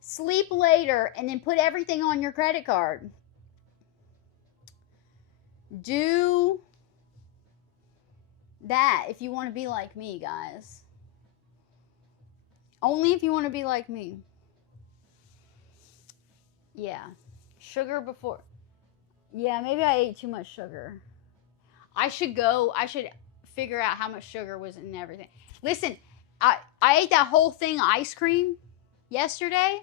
Sleep later and then put everything on your credit card. Do that if you want to be like me, guys. Only if you want to be like me. Yeah. Sugar before. Yeah, maybe I ate too much sugar. I should figure out how much sugar was in everything. Listen, I ate that whole thing of ice cream yesterday.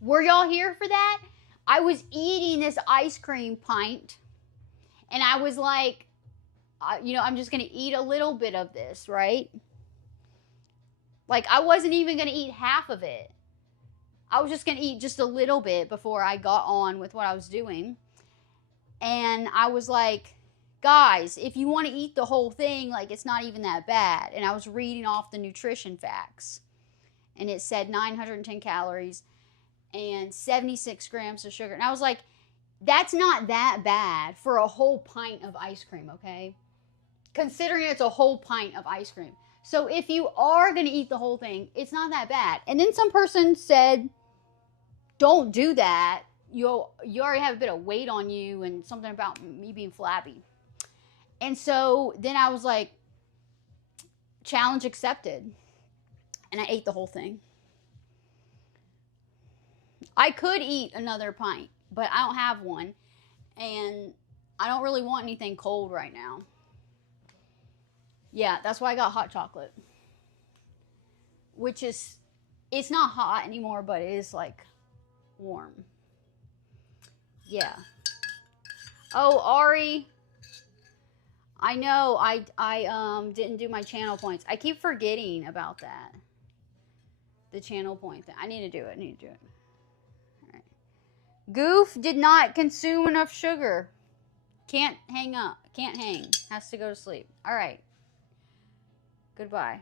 Were y'all here for that? I was eating this ice cream pint, and I was I'm just going to eat a little bit of this, right? I wasn't even going to eat half of it. I was just going to eat just a little bit before I got on with what I was doing. And I was guys, if you want to eat the whole thing, like, it's not even that bad. And I was reading off the nutrition facts, and it said 910 calories and 76 grams of sugar. And I was like, that's not that bad for a whole pint of ice cream, okay? Considering it's a whole pint of ice cream. So if you are going to eat the whole thing, it's not that bad. And then some person said, don't do that. You already have a bit of weight on you, and something about me being flabby. And so then I was like, challenge accepted. And I ate the whole thing. I could eat another pint, but I don't have one. And I don't really want anything cold right now. Yeah, that's why I got hot chocolate. Which is, it's not hot anymore, but it is like warm. Yeah. Oh, Ari. I know I didn't do my channel points. I keep forgetting about that. The channel point thing. I need to do it. All right. Goof did not consume enough sugar. Can't hang up. Can't hang. Has to go to sleep. All right. Goodbye.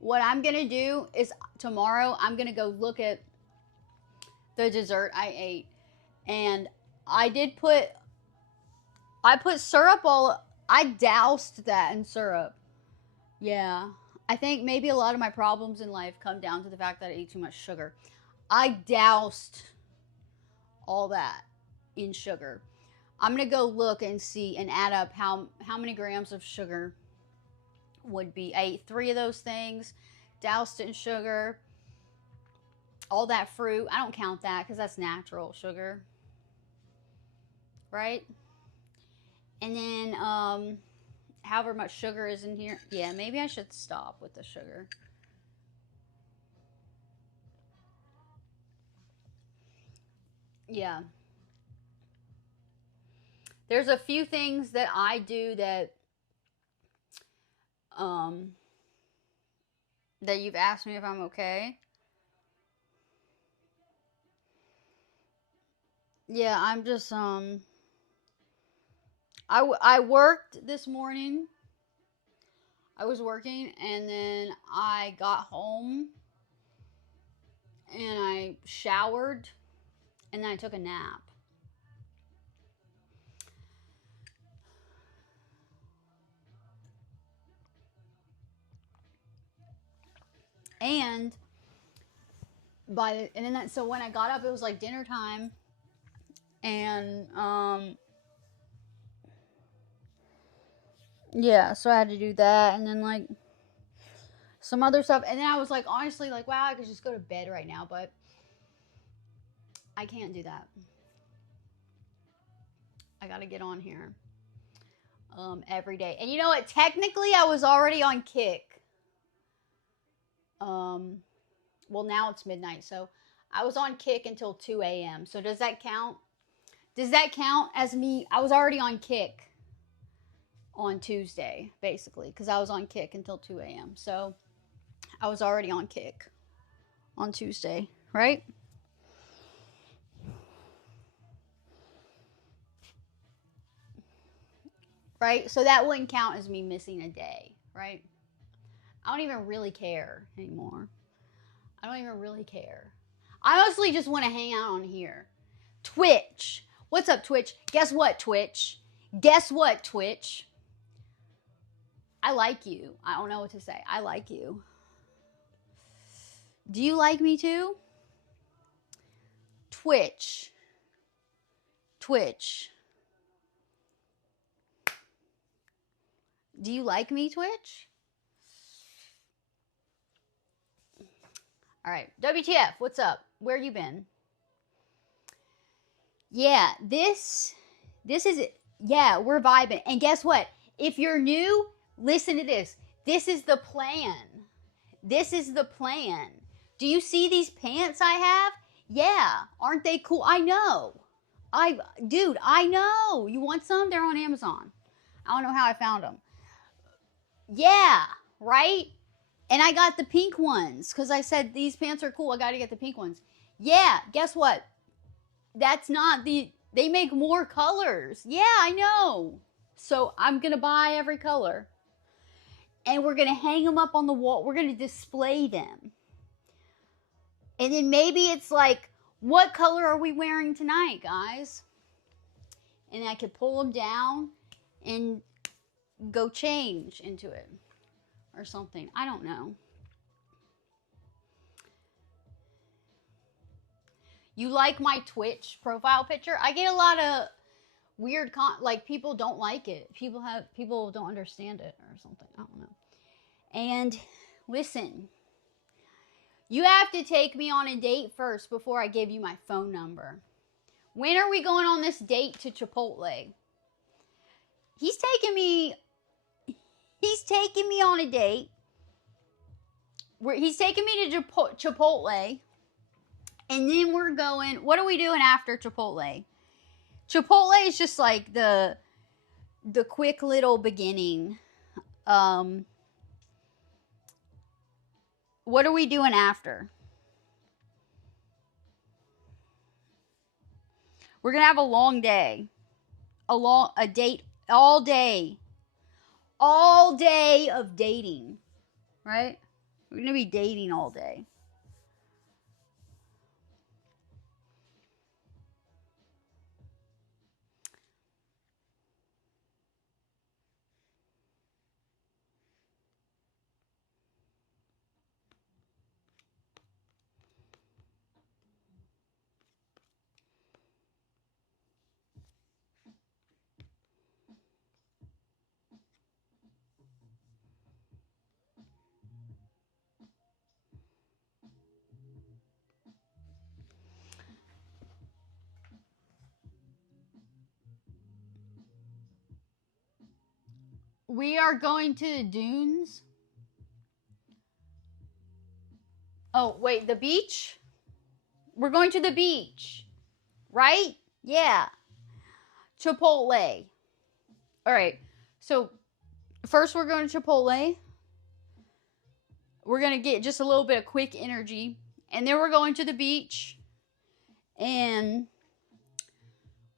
What I'm going to do is tomorrow I'm going to go look at the dessert I ate. And I put syrup I doused that in syrup. Yeah. I think maybe a lot of my problems in life come down to the fact that I eat too much sugar. I doused all that in sugar. I'm going to go look and see and add up how many grams of sugar would be. I ate 3 of those things, doused it in sugar. All that fruit, I don't count that because that's natural sugar. Right? And then, however much sugar is in here. Yeah, maybe I should stop with the sugar. Yeah. There's a few things that I do that that you've asked me if I'm okay. Yeah, I'm just I worked this morning. I was working, and then I got home and I showered, and then I took a nap. And so when I got up, it was like dinner time, and yeah, so I had to do that, and then like some other stuff, and then I was like, honestly, like, wow, I could just go to bed right now, but I can't do that. I gotta get on here every day. And you know what? Technically, I was already on Kick. Well, now it's midnight, so I was on Kick until 2 a.m. So does that count? Does that count as me? I was already on Kick on Tuesday, basically, because I was on Kick until 2 a.m. So I was already on Kick on Tuesday, right? Right? So that wouldn't count as me missing a day, right? I don't even really care anymore. I don't even really care. I mostly just want to hang out on here. Twitch. What's up, Twitch? Guess what, Twitch? Guess what, Twitch? I like you. I don't know what to say. I like you. Do you like me too? Twitch. Twitch. Do you like me, Twitch? All right. WTF, what's up? Where you been? Yeah, this is it. Yeah, we're vibing. And guess what? If you're new, listen to this. This is the plan. This is the plan. Do you see these pants I have? Yeah. Aren't they cool? I know. Dude, I know. You want some? They're on Amazon. I don't know how I found them. Yeah, right? And I got the pink ones because I said these pants are cool. I got to get the pink ones. Yeah, guess what? that's not the, they make more colors. Yeah, I know. So I'm going to buy every color. And we're going to hang them up on the wall. We're going to display them. And then maybe it's like, what color are we wearing tonight, guys? And I could pull them down and go change into it or something. I don't know. You like my Twitch profile picture? I get a lot of weird like people don't like it. People don't understand it or something. I don't know. And listen, you have to take me on a date first before I give you my phone number. When are we going on this date to Chipotle? He's taking me on a date. He's taking me to Chipotle. And then we're going, what are we doing after Chipotle? Chipotle is just like the quick little beginning. What are we doing after? We're going to have a long day. A date all day. All day of dating. Right? We're going to be dating all day. We are going to the dunes. Oh, wait, the beach? We're going to the beach. Right? Yeah. Chipotle. All right. So, first we're going to Chipotle. We're going to get just a little bit of quick energy. And then we're going to the beach. And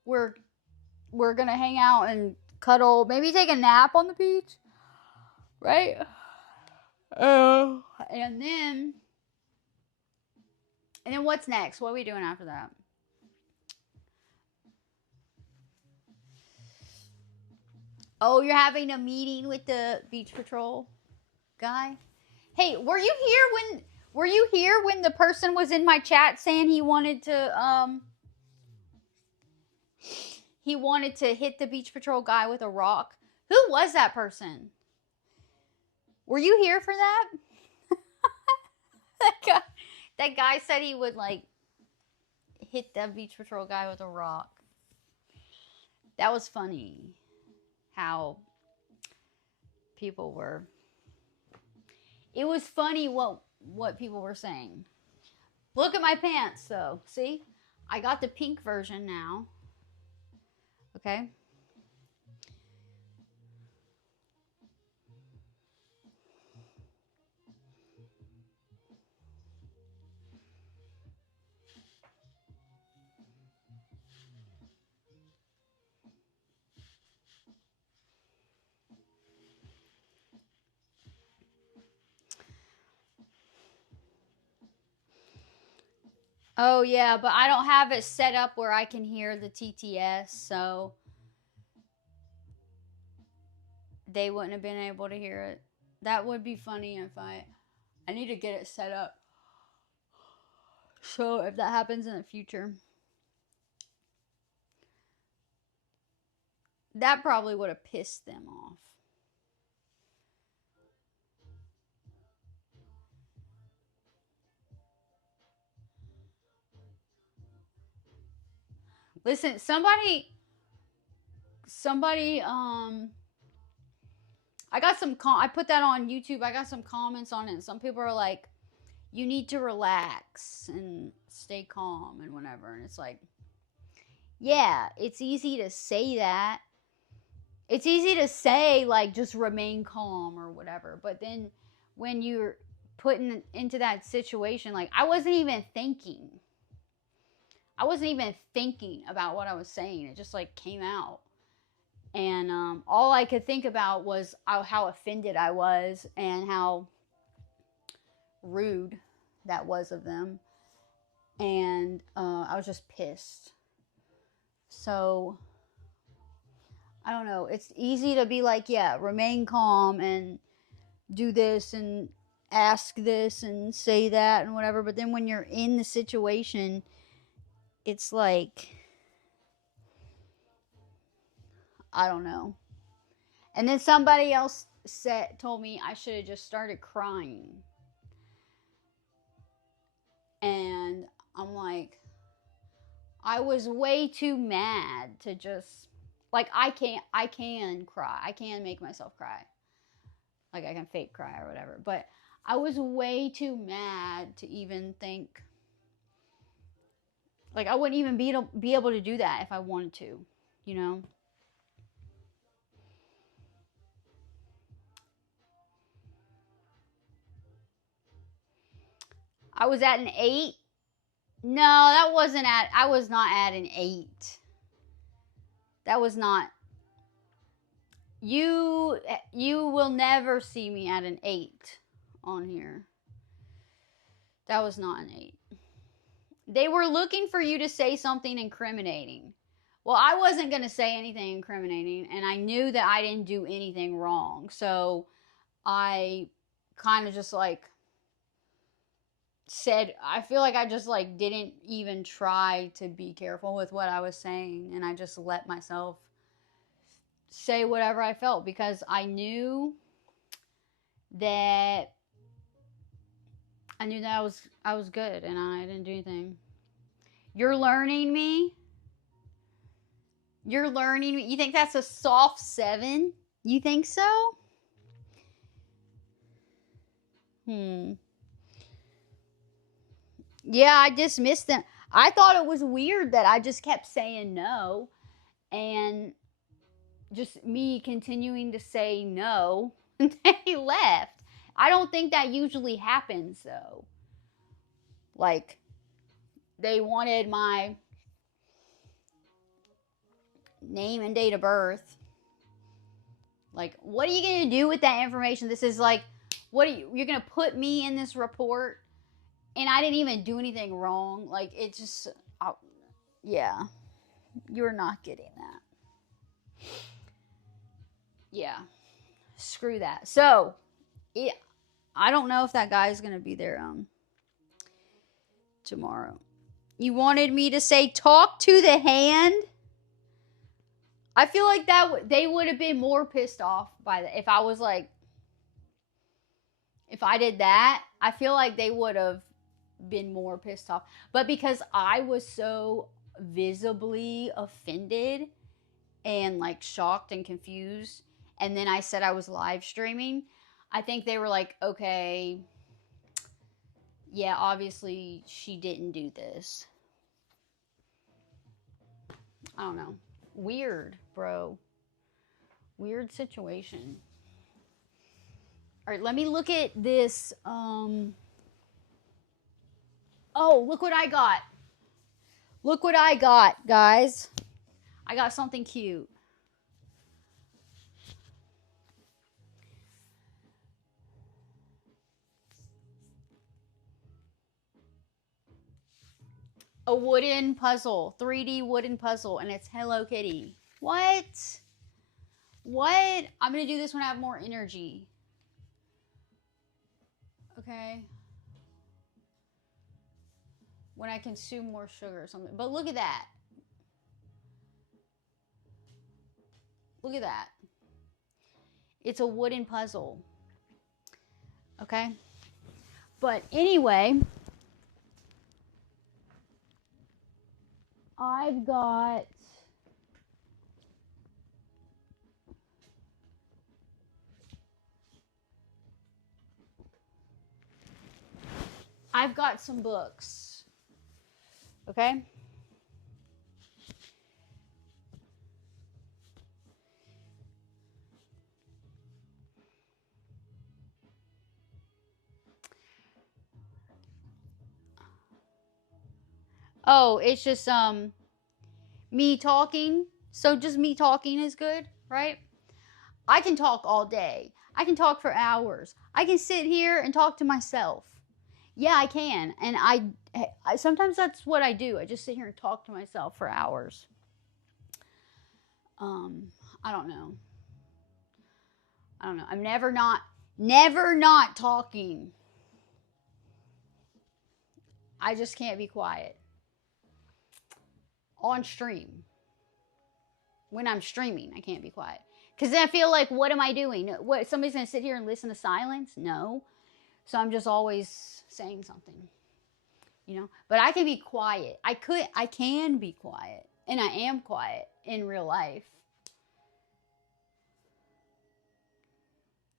we're going to hang out and cuddle. Maybe take a nap on the beach. Right? And then what's next? What are we doing after that? Oh, you're having a meeting with the beach patrol guy? Hey, were you here when the person was in my chat saying he wanted to hit the beach patrol guy with a rock? Who was that person? Were you here for that? That guy said he would like hit the beach patrol guy with a rock. That was funny. How people were. It was funny what people were saying. Look at my pants though. See? I got the pink version now. Okay? Oh, yeah, but I don't have it set up where I can hear the TTS, so they wouldn't have been able to hear it. That would be funny if I need to get it set up. So if that happens in the future. That probably would have pissed them off. Listen, somebody, I got some, I put that on YouTube. I got some comments on it. And some people are like, you need to relax and stay calm and whatever. And it's like, yeah, it's easy to say that. It's easy to say, like, just remain calm or whatever. But then when you're put into that situation, like, I wasn't even thinking. I wasn't even thinking about what I was saying. It just like came out. And all I could think about was how offended I was and how rude that was of them. And I was just pissed. So, I don't know. It's easy to be like, yeah, remain calm and do this and ask this and say that and whatever. But then when you're in the situation, it's like, I don't know. And then somebody else told me I should have just started crying. And I'm like, I was way too mad to just, like, I can cry. I can make myself cry. Like, I can fake cry or whatever. But I was way too mad to even think, like, I wouldn't even be able to do that if I wanted to, you know? I was at an 8. No, I was not at an 8. That was not. You will never see me at an 8 on here. That was not an 8. They were looking for you to say something incriminating. Well, I wasn't going to say anything incriminating, and I knew that I didn't do anything wrong. So I kind of just like said, I feel like I just like didn't even try to be careful with what I was saying, and I just let myself say whatever I felt because I knew that I was good and I didn't do anything. You're learning me? You're learning me? You think that's a soft 7? You think so? Yeah, I dismissed them. I thought it was weird that I just kept saying no, and just me continuing to say no, and they left. I don't think that usually happens, though. Like, they wanted my name and date of birth. Like, what are you going to do with that information? This is like, you're going to put me in this report? And I didn't even do anything wrong. Like, it just, yeah. You're not getting that. Yeah. Screw that. So, yeah, I don't know if that guy's going to be there tomorrow. You wanted me to say, talk to the hand? I feel like they would have been more pissed off by that. If I was like, if I did that, I feel like they would have been more pissed off. But because I was so visibly offended and like shocked and confused, and then I said I was live streaming, I think they were like, okay, yeah, obviously she didn't do this. I don't know. Weird, bro. Weird situation. All right, let me look at this. Oh, look what I got. Look what I got, guys. I got something cute. A wooden puzzle, 3D wooden puzzle, and it's Hello Kitty. What? What? I'm going to do this when I have more energy. Okay. When I consume more sugar or something. But look at that. Look at that. It's a wooden puzzle. Okay. But anyway, I've got some books. Okay? Oh, it's just me talking. So just me talking is good, right? I can talk all day. I can talk for hours. I can sit here and talk to myself. Yeah, I can. And I sometimes that's what I do. I just sit here and talk to myself for hours. I don't know. I don't know. I'm never not talking. I just can't be quiet. On stream. When I'm streaming, I can't be quiet. Because then I feel like, what am I doing? What, somebody's going to sit here and listen to silence? No. So I'm just always saying something. You know? But I can be quiet. I can be quiet. And I am quiet in real life.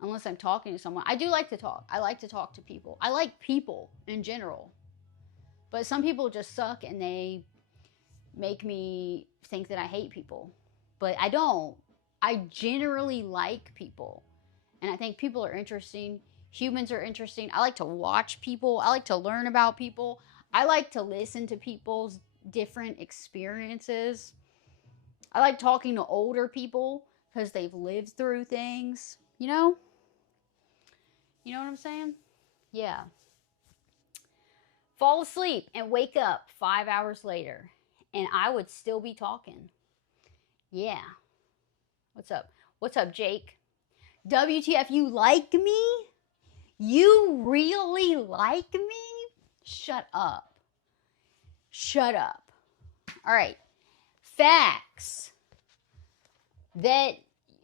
Unless I'm talking to someone. I do like to talk. I like to talk to people. I like people in general. But some people just suck and they make me think that I hate people. But I don't. I generally like people. And I think people are interesting. Humans are interesting. I like to watch people. I like to learn about people. I like to listen to people's different experiences. I like talking to older people because they've lived through things. You know? You know what I'm saying? Yeah. Fall asleep and wake up 5 hours later. And I would still be talking. Yeah. What's up? What's up, Jake? WTF, you like me? You really like me? Shut up. Shut up. All right. Facts that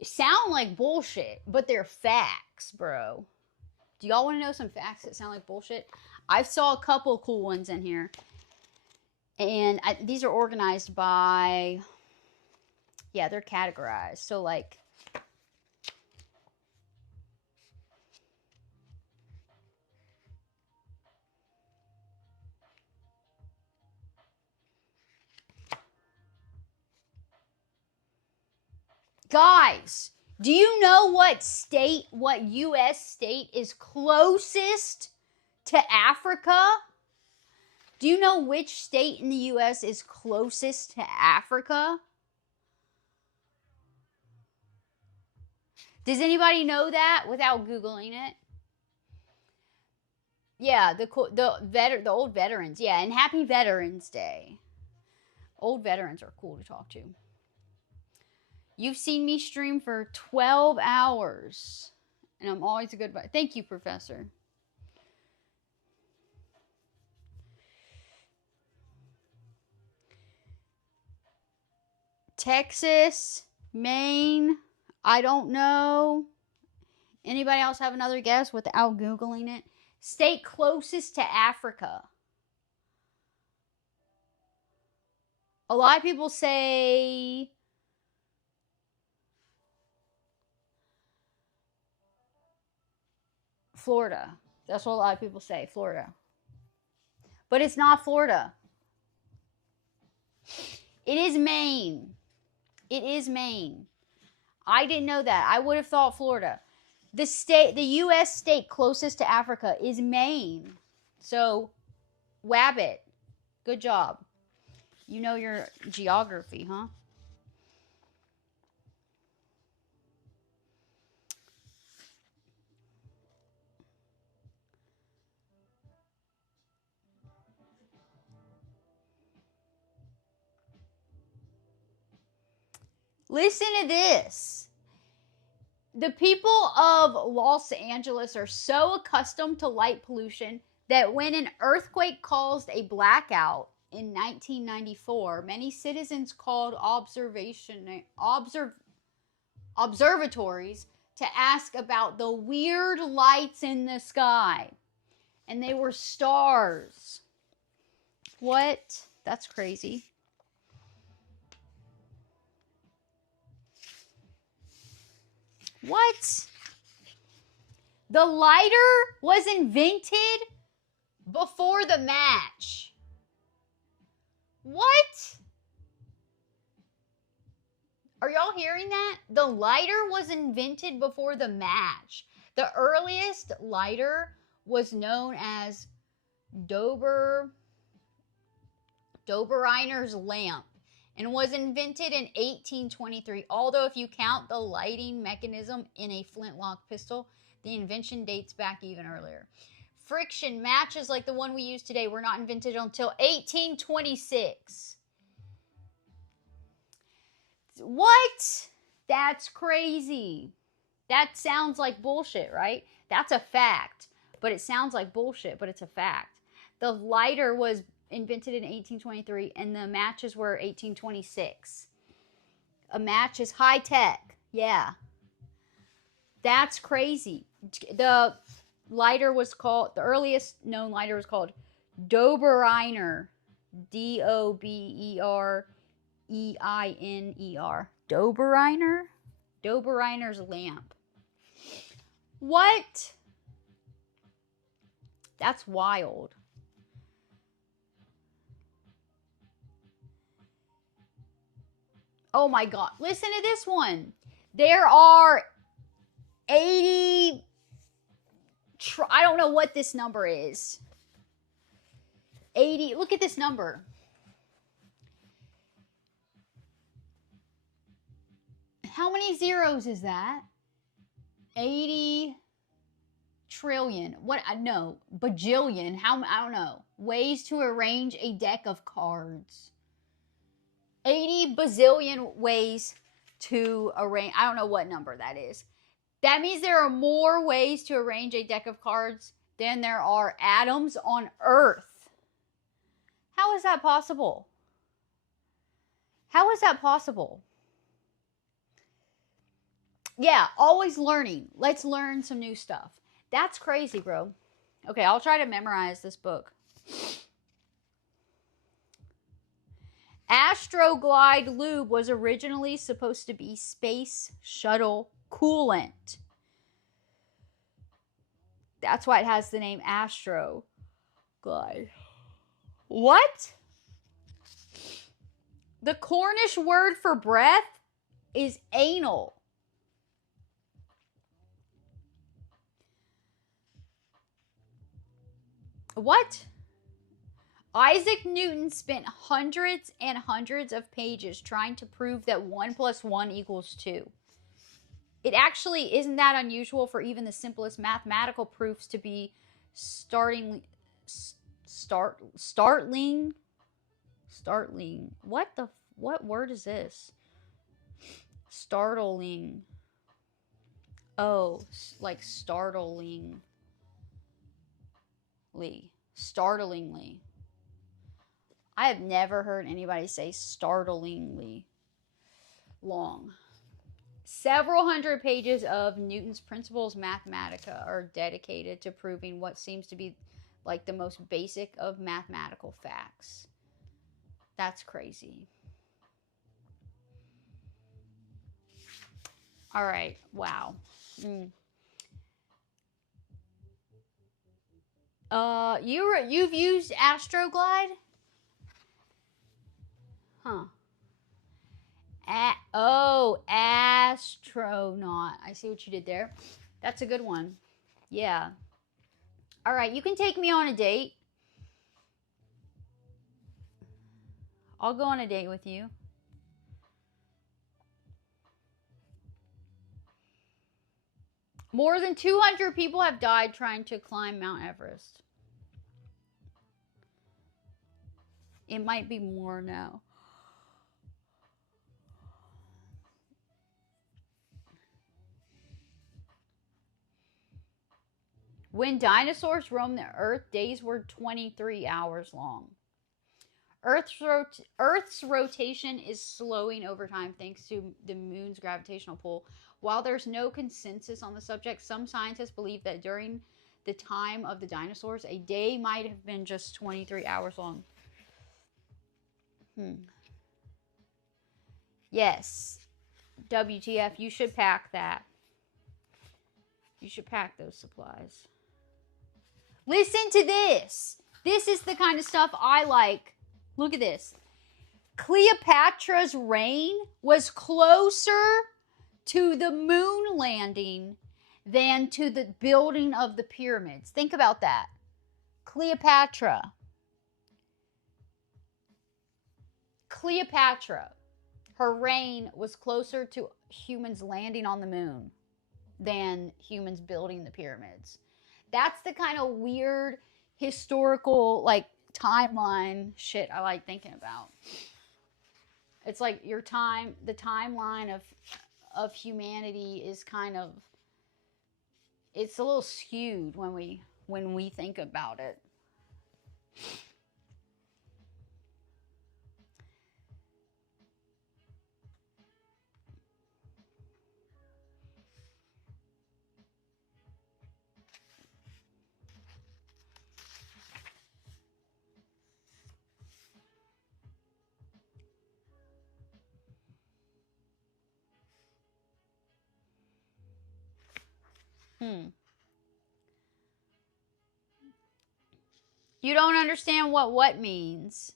sound like bullshit, but they're facts, bro. Do y'all want to know some facts that sound like bullshit? I saw a couple cool ones in here. And these are organized by... Yeah, they're categorized. So, like... Guys, do you know what U.S. state is closest to Africa? Do you know which state in the U.S. is closest to Africa? Does anybody know that without Googling it? Yeah, the old veterans. Yeah, and happy Veterans Day. Old veterans are cool to talk to. You've seen me stream for 12 hours. And I'm always a good... Thank you, Professor. Texas, Maine, I don't know. Anybody else have another guess without Googling it? State closest to Africa. A lot of people say... Florida. That's what a lot of people say, Florida. But it's not Florida. It is Maine. It is Maine. I didn't know that. I would have thought Florida. The U.S. state closest to Africa is Maine. So, Wabbit, good job. You know your geography, huh? Listen to this. The people of Los Angeles are so accustomed to light pollution that when an earthquake caused a blackout in 1994, many citizens called observatories to ask about the weird lights in the sky. And they were stars. What? That's crazy. What? The lighter was invented before the match. What? Are y'all hearing that? The lighter was invented before the match. The earliest lighter was known as Dober Dobereiner's lamp, and was invented in 1823. Although if you count the lighting mechanism in a flintlock pistol, the invention dates back even earlier. Friction matches like the one we use today were not invented until 1826. What? That's crazy. That sounds like bullshit, right? That's a fact, but it sounds like bullshit, but it's a fact. The lighter was invented in 1823 and the matches were 1826. A match is high tech. Yeah. That's crazy. The earliest known lighter was called Dobereiner. Dobereiner. Dobereiner? Dobereiner's lamp. What? That's wild. Oh my God. Listen to this one. There are 80... I don't know what this number is. 80... Look at this number. How many zeros is that? 80 trillion. What? No. Bajillion. I don't know. Ways to arrange a deck of cards. 80 bazillion ways to arrange. I don't know what number that is. That means there are more ways to arrange a deck of cards than there are atoms on Earth. How is that possible? How is that possible? Yeah, always learning. Let's learn some new stuff. That's crazy, bro. Okay, I'll try to memorize this book. Astroglide lube was originally supposed to be space shuttle coolant. That's why it has the name Astroglide. What? The Cornish word for breath is anal. What? Isaac Newton spent hundreds and hundreds of pages trying to prove that 1 + 1 = 2. It actually isn't that unusual for even the simplest mathematical proofs to be startling. What word is this? Startling. Oh, like startlingly. Startlingly. I have never heard anybody say startlingly long. Several hundred pages of Newton's Principles Mathematica are dedicated to proving what seems to be like the most basic of mathematical facts. That's crazy. All right. Wow. You've used Astroglide? Huh. Astronaut. I see what you did there. That's a good one. Yeah. All right, you can take me on a date. I'll go on a date with you. More than 200 people have died trying to climb Mount Everest. It might be more now. When dinosaurs roamed the Earth, days were 23 hours long. Earth's rotation is slowing over time thanks to the moon's gravitational pull. While there's no consensus on the subject, some scientists believe that during the time of the dinosaurs, a day might have been just 23 hours long. Yes. WTF, you should pack that. You should pack those supplies. Listen to this. This is the kind of stuff I like. Look at this. Cleopatra's reign was closer to the moon landing than to the building of the pyramids. Think about that. Cleopatra. Cleopatra, her reign was closer to humans landing on the moon than humans building the pyramids. That's the kind of weird historical like timeline shit I like thinking about. It's like the timeline of humanity is kind of, it's a little skewed when we think about it. You don't understand what means.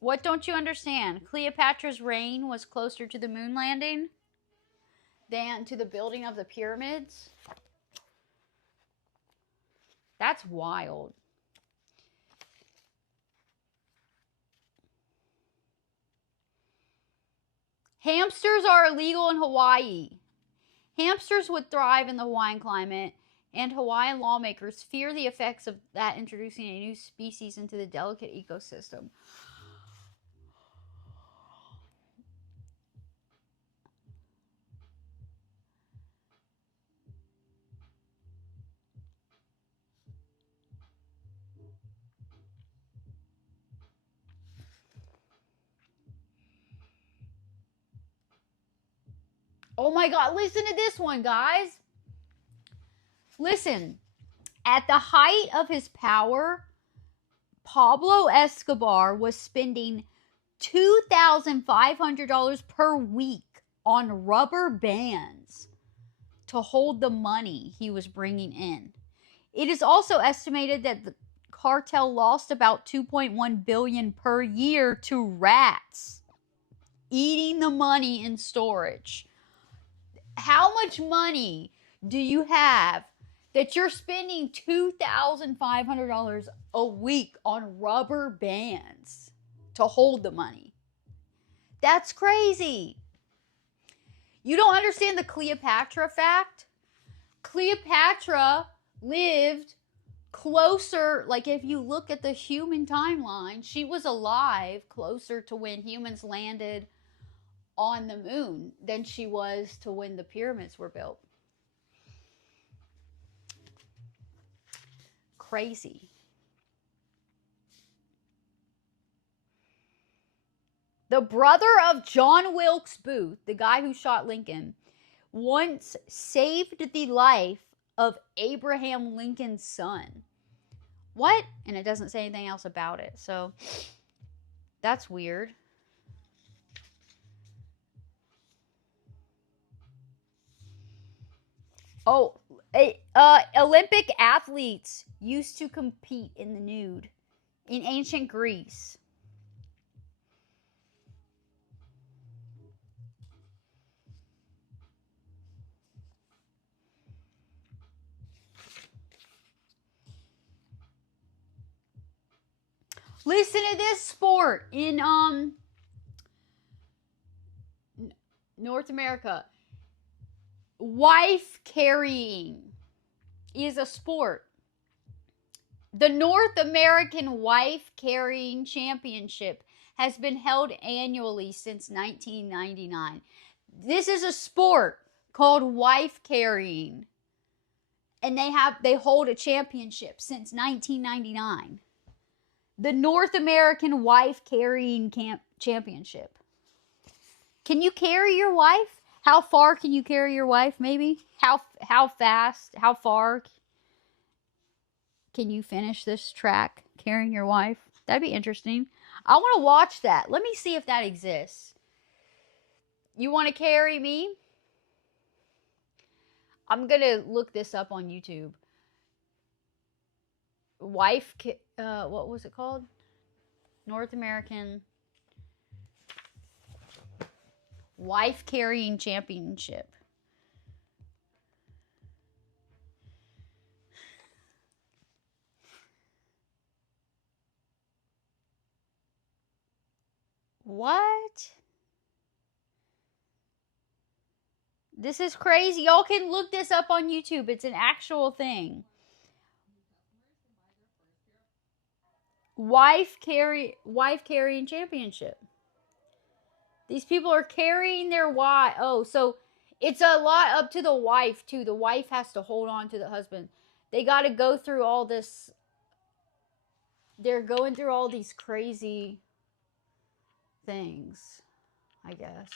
What don't you understand? Cleopatra's reign was closer to the moon landing than to the building of the pyramids? That's wild. Hamsters are illegal in Hawaii. Hamsters would thrive in the Hawaiian climate, and Hawaiian lawmakers fear the effects of that introducing a new species into the delicate ecosystem. Oh my God, listen to this one, guys. Listen, at the height of his power, Pablo Escobar was spending $2,500 per week on rubber bands to hold the money he was bringing in. It is also estimated that the cartel lost about $2.1 billion per year to rats eating the money in storage. How much money do you have that you're spending $2,500 a week on rubber bands to hold the money? That's crazy. You don't understand the Cleopatra fact? Cleopatra lived closer, like if you look at the human timeline, she was alive closer to when humans landed on the moon than she was to when the pyramids were built. Crazy. The brother of John Wilkes Booth, the guy who shot Lincoln, once saved the life of Abraham Lincoln's son. What? And it doesn't say anything else about it. So that's weird. Oh, Olympic athletes used to compete in the nude in ancient Greece. Listen to this sport in North America. Wife carrying is a sport. The North American Wife Carrying Championship has been held annually since 1999. This is a sport called wife carrying, and they hold a championship since 1999. The North American Wife Carrying Championship. Can you carry your wife? How far can you carry your wife, maybe? How fast, how far can you finish this track carrying your wife? That'd be interesting. I want to watch that. Let me see if that exists. You want to carry me? I'm going to look this up on YouTube. What was it called? North American Wife Carrying Championship. What? This is crazy. Y'all can look this up on YouTube. It's an actual thing. Wife carrying championship. These people are carrying their wife. Oh, so it's a lot up to the wife too. The wife has to hold on to the husband. They got to go through all this. They're going through all these crazy things, I guess.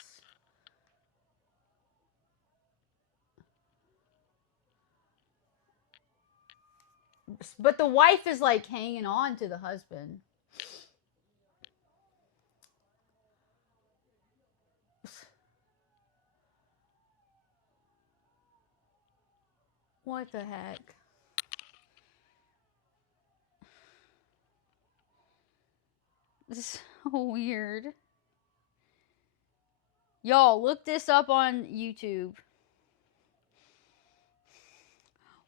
But the wife is like hanging on to the husband. What the heck? This is so weird. Y'all, look this up on YouTube.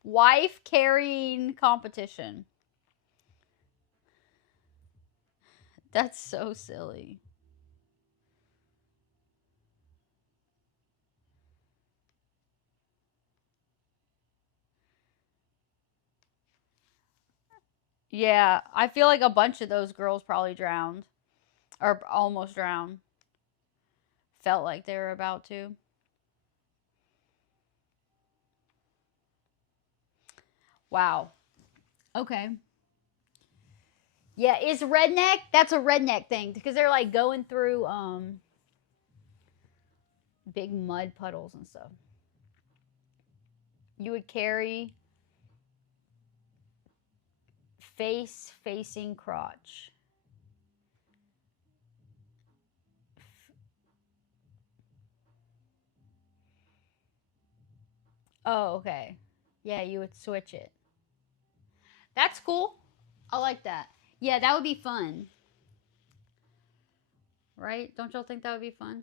Wife carrying competition. That's so silly. Yeah, I feel like a bunch of those girls probably drowned. Or almost drowned. Felt like they were about to. Wow. Okay. Yeah, is redneck? That's a redneck thing because they're like going through big mud puddles and stuff. You would carry face facing crotch. Oh, okay. Yeah, you would switch it. That's cool. I like that. Yeah, that would be fun. Right? Don't y'all think that would be fun?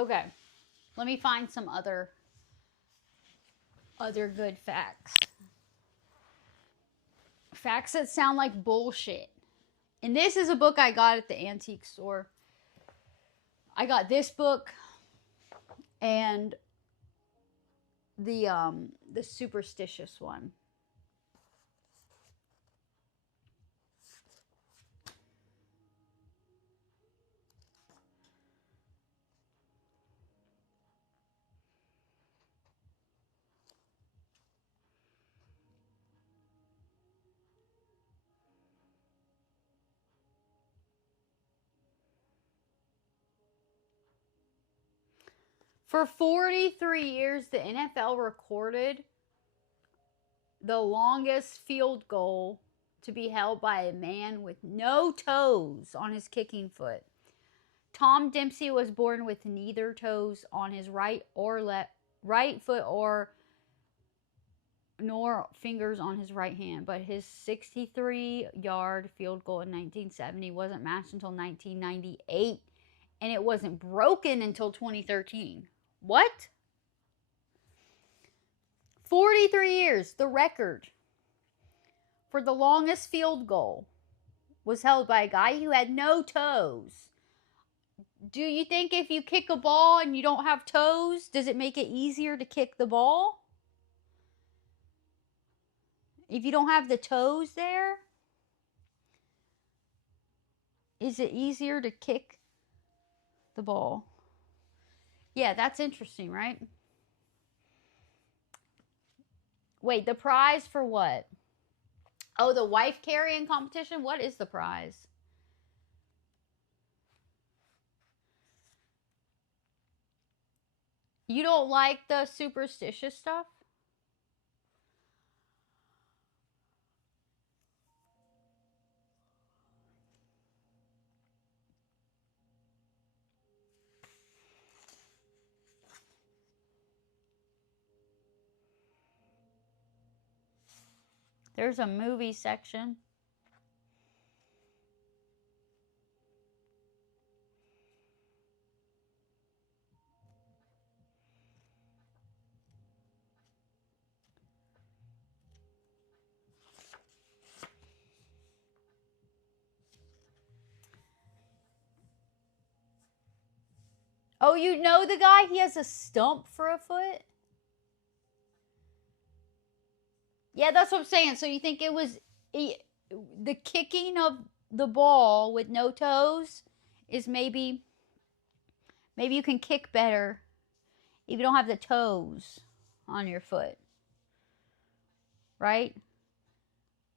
Okay. Let me find some other good facts. Facts that sound like bullshit. And this is a book I got at the antique store. I got this book and the superstitious one. For 43 years, the NFL recorded the longest field goal to be held by a man with no toes on his kicking foot. Tom Dempsey was born with neither toes on his right foot or nor fingers on his right hand, but his 63-yard field goal in 1970 wasn't matched until 1998, and it wasn't broken until 2013. What? 43 years. The record for the longest field goal was held by a guy who had no toes. Do you think if you kick a ball and you don't have toes, does it make it easier to kick the ball? If you don't have the toes there, is it easier to kick the ball? Yeah, that's interesting, right? Wait, the prize for what? Oh, the wife carrying competition? What is the prize? You don't like the superstitious stuff? There's a movie section. Oh, you know the guy? He has a stump for a foot? Yeah, that's what I'm saying. So you think it was the kicking of the ball with no toes is maybe you can kick better if you don't have the toes on your foot. Right?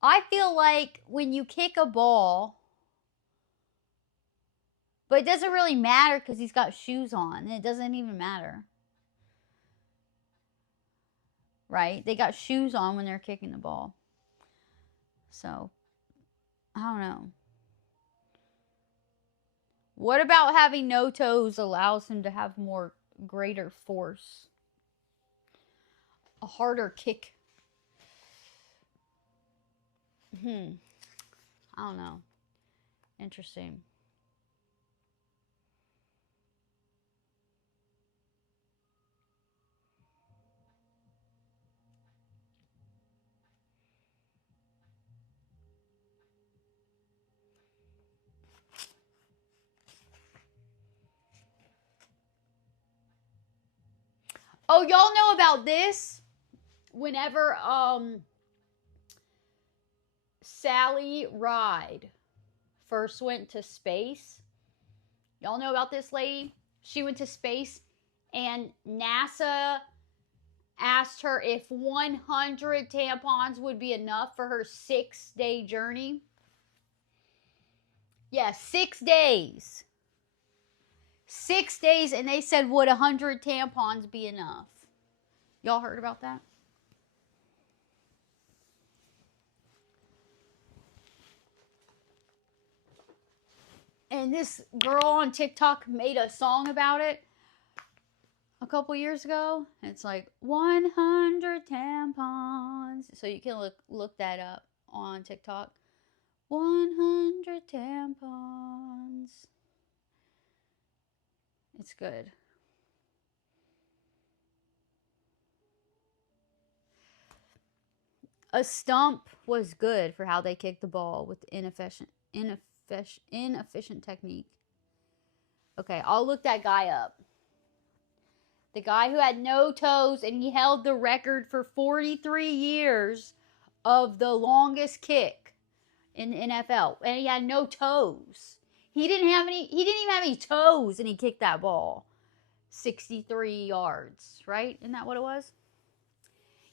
I feel like when you kick a ball, but it doesn't really matter because he's got shoes on. It doesn't even matter. Right? They got shoes on when they're kicking the ball. So, I don't know. What about having no toes allows him to have greater force? A harder kick. I don't know. Interesting. Oh, y'all know about this? Whenever Sally Ride first went to space. Y'all know about this lady? She went to space and NASA asked her if 100 tampons would be enough for her 6-day journey. Yeah, 6 days. 6 days, and they said, would 100 tampons be enough? Y'all heard about that? And this girl on TikTok made a song about it a couple years ago. It's like 100 tampons. So you can look that up on TikTok. 100 tampons. It's good. A stump was good for how they kicked the ball with inefficient technique. Okay, I'll look that guy up. The guy who had no toes, and he held the record for 43 years of the longest kick in the NFL, and he had no toes. He didn't even have any toes, and he kicked that ball 63 yards, right? Isn't that what it was?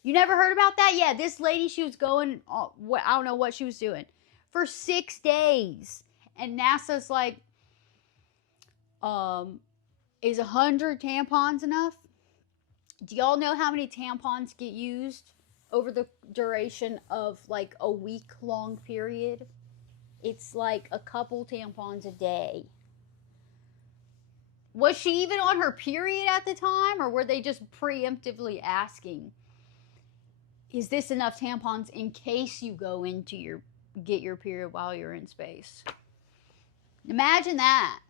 You never heard about that? Yeah, this lady, she was going, I don't know what she was doing, for 6 days. And NASA's like, is 100 tampons enough? Do y'all know how many tampons get used over the duration of like a week-long period? It's like a couple tampons a day. Was she even on her period at the time, or were they just preemptively asking, is this enough tampons in case you go into get your period while you're in space? Imagine that.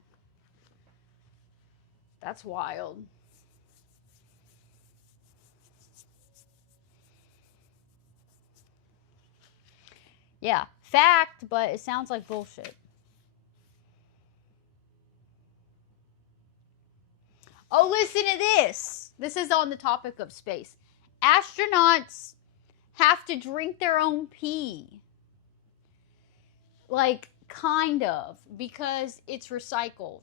That's wild. Yeah, fact, but it sounds like bullshit. Oh, listen to this. This is on the topic of space. Astronauts have to drink their own pee. Like, kind of, because it's recycled.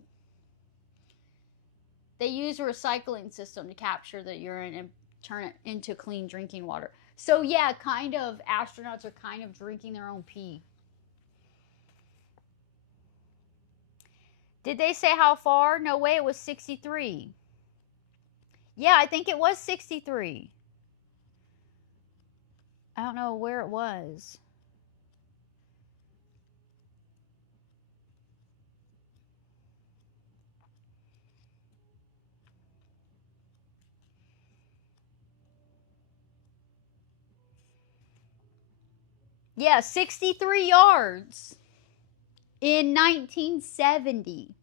They use a recycling system to capture the urine and turn it into clean drinking water. So yeah, kind of, astronauts are kind of drinking their own pee. Did they say how far? No way, it was 63. Yeah, I think it was 63. I don't know where it was. Yeah, 63 yards in 1970.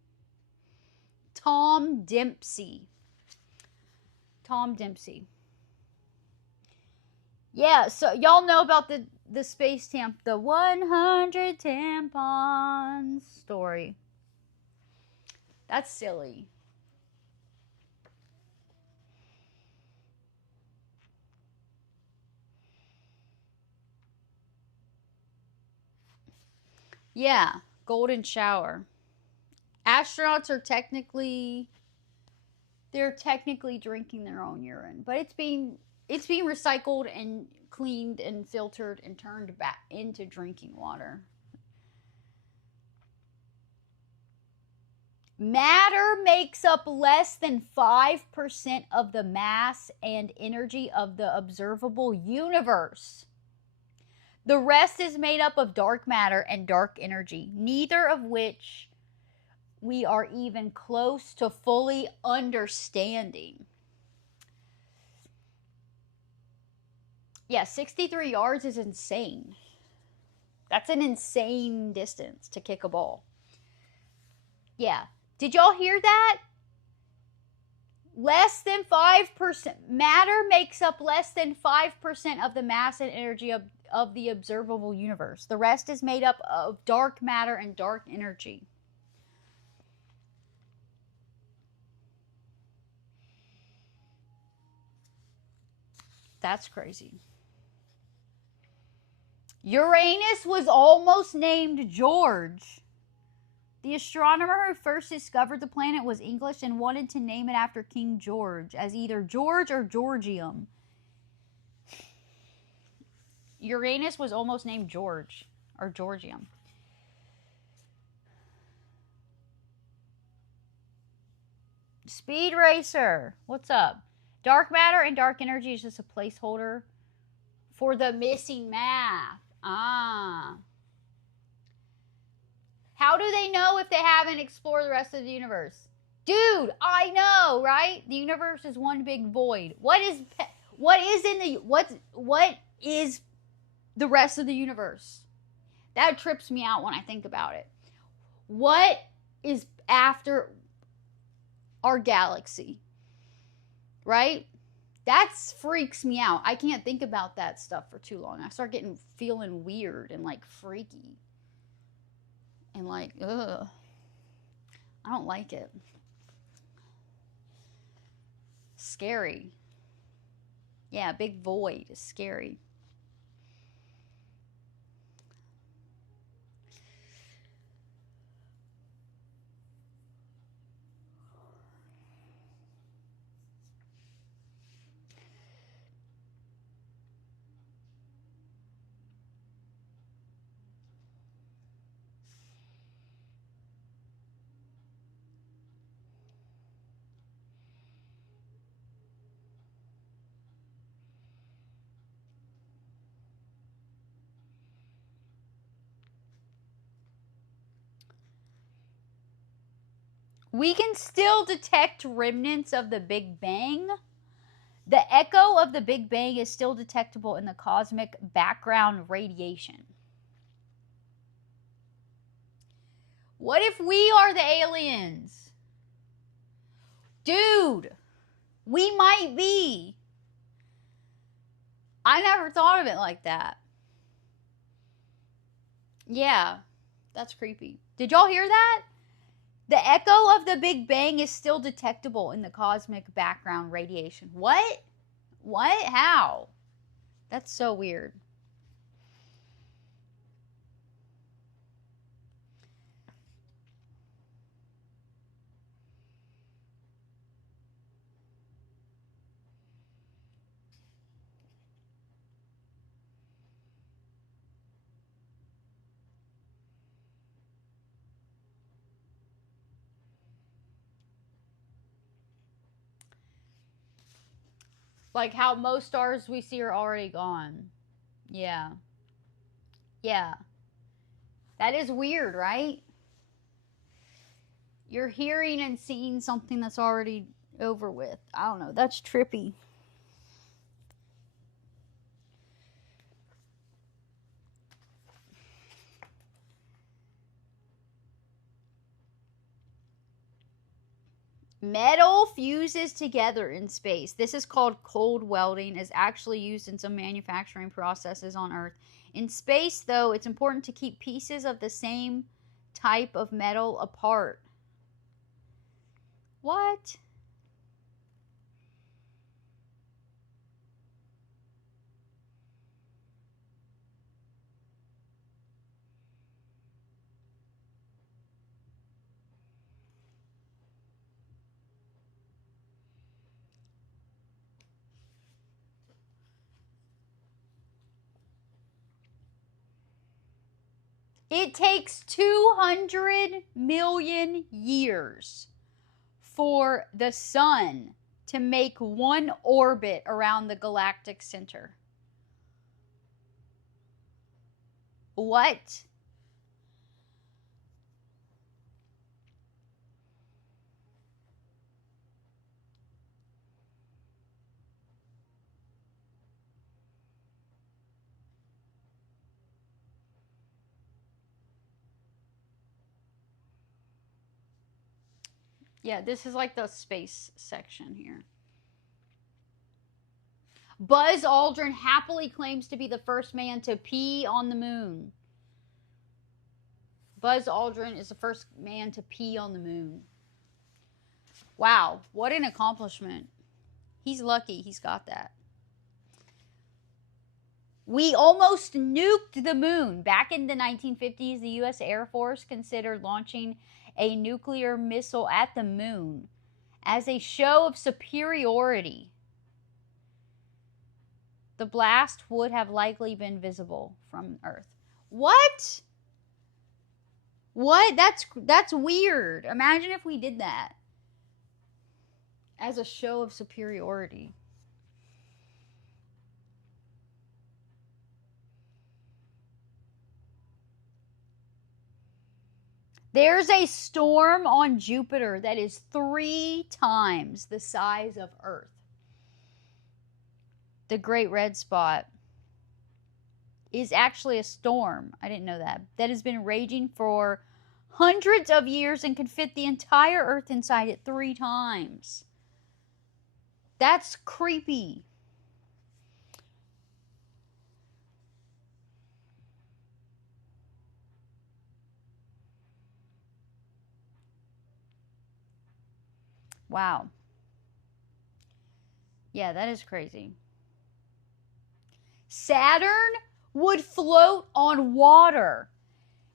Tom Dempsey. Tom Dempsey. Yeah, so y'all know about the space the 100 tampons story. That's silly. Yeah, golden shower. Astronauts are technically drinking their own urine, but it's being recycled and cleaned and filtered and turned back into drinking water. Matter makes up less than 5% of the mass and energy of the observable universe. The rest is made up of dark matter and dark energy, neither of which we are even close to fully understanding. Yeah, 63 yards is insane. That's an insane distance to kick a ball. Yeah. Did y'all hear that? Less than 5%. Matter makes up less than 5% of the mass and energy of the observable universe. The rest is made up of dark matter and dark energy. That's crazy. Uranus was almost named George. The astronomer who first discovered the planet was English and wanted to name it after King George as either George or Georgium. Uranus was almost named George or Georgium. Speed Racer, what's up? Dark matter and dark energy is just a placeholder for the missing math. Ah. How do they know if they haven't explored the rest of the universe? Dude, I know, right? The universe is one big void. What is the rest of the universe? That trips me out when I think about it. What is after our galaxy? Right? That freaks me out. I can't think about that stuff for too long. I start feeling weird and like freaky. And like, ugh. I don't like it. Scary. Yeah, big void is scary. We can still detect remnants of the Big Bang. The echo of the Big Bang is still detectable in the cosmic background radiation. What if we are the aliens? Dude, we might be. I never thought of it like that. Yeah, that's creepy. Did y'all hear that? The echo of the Big Bang is still detectable in the cosmic background radiation. What? What? How? That's so weird. Like how most stars we see are already gone. Yeah. Yeah. That is weird, right? You're hearing and seeing something that's already over with. I don't know. That's trippy. Metal fuses together in space. This is called cold welding. Is actually used in some manufacturing processes on Earth. In space, though, it's important to keep pieces of the same type of metal apart. What? It takes 200 million years for the sun to make one orbit around the galactic center. What? Yeah, this is like the space section here. Buzz Aldrin happily claims to be the first man to pee on the moon. Buzz Aldrin is the first man to pee on the moon. Wow, what an accomplishment. He's lucky he's got that. We almost nuked the moon. Back in the 1950s, the U.S. Air Force considered launching a nuclear missile at the moon as a show of superiority. The blast would have likely been visible from Earth. What? What? That's weird. Imagine if we did that as a show of superiority. There's a storm on Jupiter that is 3 times the size of Earth. The Great Red Spot is actually a storm. I didn't know that. That has been raging for hundreds of years and could fit the entire Earth inside it 3 times. That's creepy. Wow. Yeah, that is crazy. Saturn would float on water.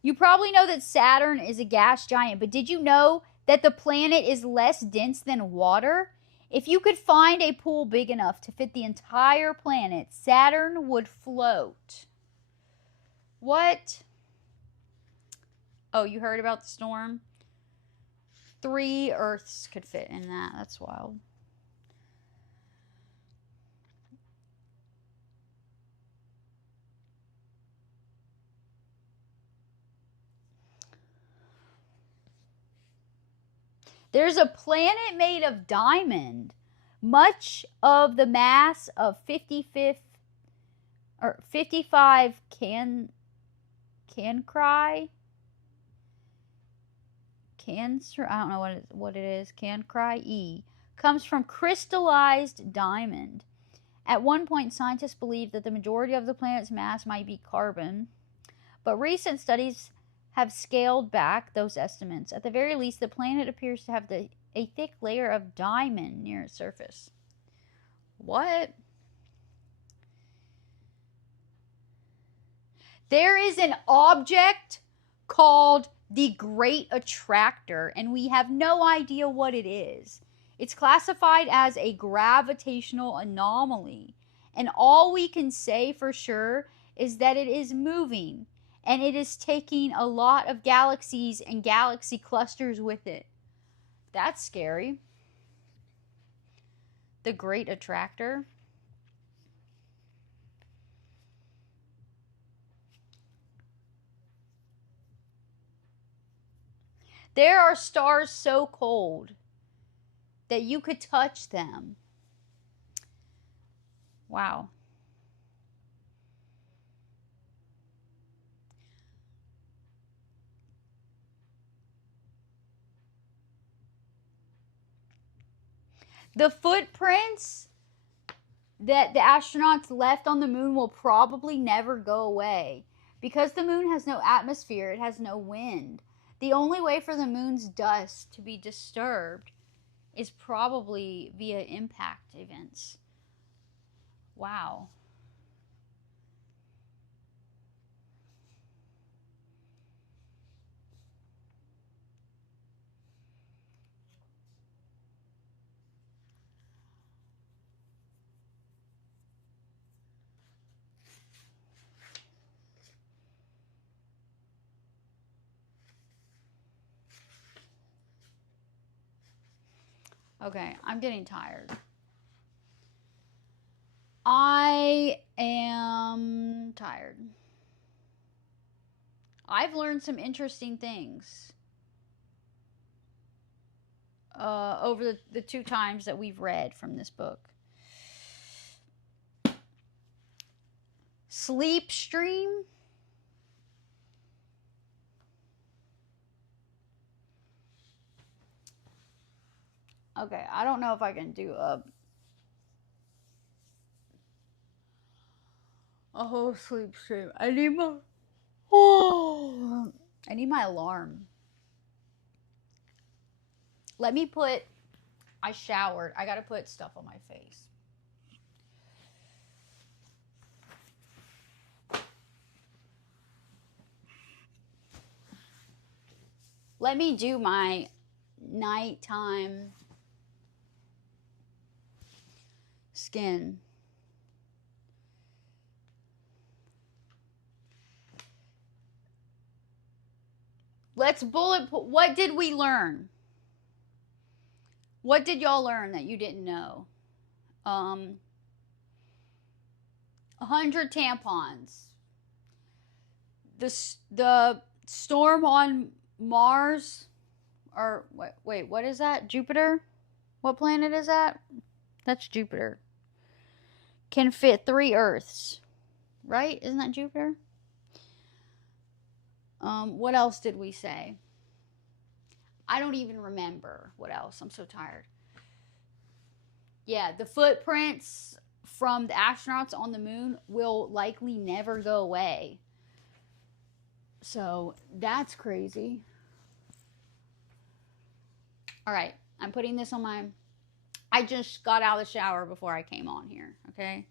You probably know that Saturn is a gas giant, but did you know that the planet is less dense than water? If you could find a pool big enough to fit the entire planet, Saturn would float. What? Oh, you heard about the storm? 3 Earths could fit in that. That's wild. There's a planet made of diamond, much of the mass of 55 Cancri. Cancer, I don't know what it is. Cancri E comes from crystallized diamond. At one point, scientists believed that the majority of the planet's mass might be carbon, but recent studies have scaled back those estimates. At the very least, the planet appears to have a thick layer of diamond near its surface. What? There is an object called the Great Attractor, and we have no idea what it is. It's classified as a gravitational anomaly, and all we can say for sure is that it is moving, and it is taking a lot of galaxies and galaxy clusters with it. That's scary. The Great Attractor. There are stars so cold that you could touch them. Wow. The footprints that the astronauts left on the moon will probably never go away. Because the moon has no atmosphere, it has no wind. The only way for the moon's dust to be disturbed is probably via impact events. Wow. Okay, I'm getting tired. I am tired. I've learned some interesting things over the 2 times that we've read from this book. Sleep stream. Okay, I don't know if I can do a whole sleep stream. I need my alarm. Let me put, I showered. I gotta put stuff on my face. Let me do my nighttime skin. Let's bullet point. What did we learn? What did y'all learn that you didn't know? 100 tampons. The storm on Mars, or wait, what is that? Jupiter? What planet is that? That's Jupiter. Can fit 3 Earths, right? Isn't that Jupiter? What else did we say? I don't even remember what else. I'm so tired. Yeah, the footprints from the astronauts on the moon will likely never go away. So that's crazy. All right, I'm putting this on my... I just got out of the shower before I came on here, okay?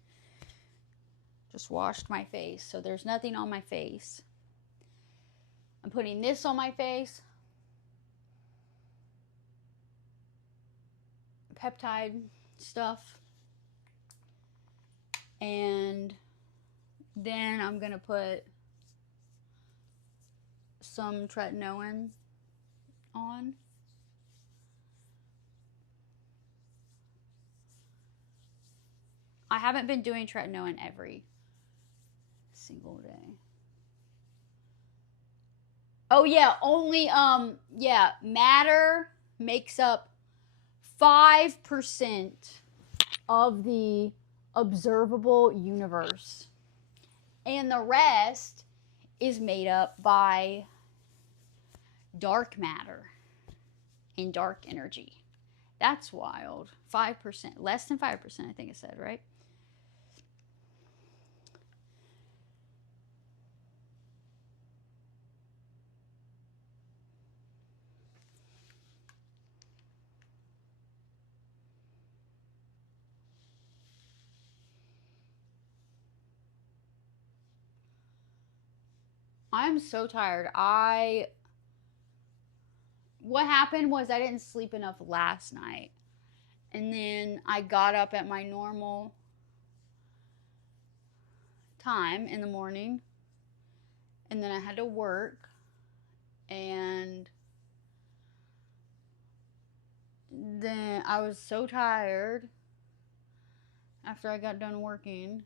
Just washed my face, so there's nothing on my face. I'm putting this on my face. Peptide stuff. And then I'm going to put some tretinoin on. I haven't been doing tretinoin every single day. Oh yeah, only matter makes up 5% of the observable universe. And the rest is made up by dark matter and dark energy. That's wild. 5%, less than 5%, I think it said, right? I'm so tired. What happened was I didn't sleep enough last night. And then I got up at my normal time in the morning. And then I had to work. And then I was so tired after I got done working.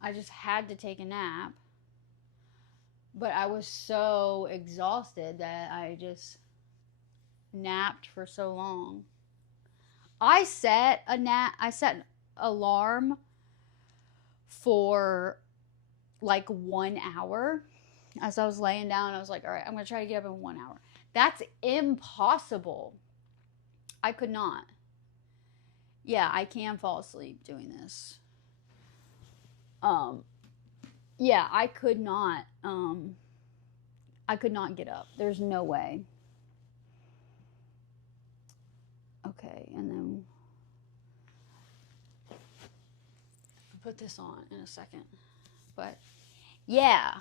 I just had to take a nap. But I was so exhausted that I just napped for so long. I set an alarm for like 1 hour. As I was laying down, I was like, all right, I'm going to try to get up in 1 hour. That's impossible. I could not. Yeah, I can fall asleep doing this. Yeah, I could not get up. There's no way. Okay, and then I'll put this on in a second. But yeah,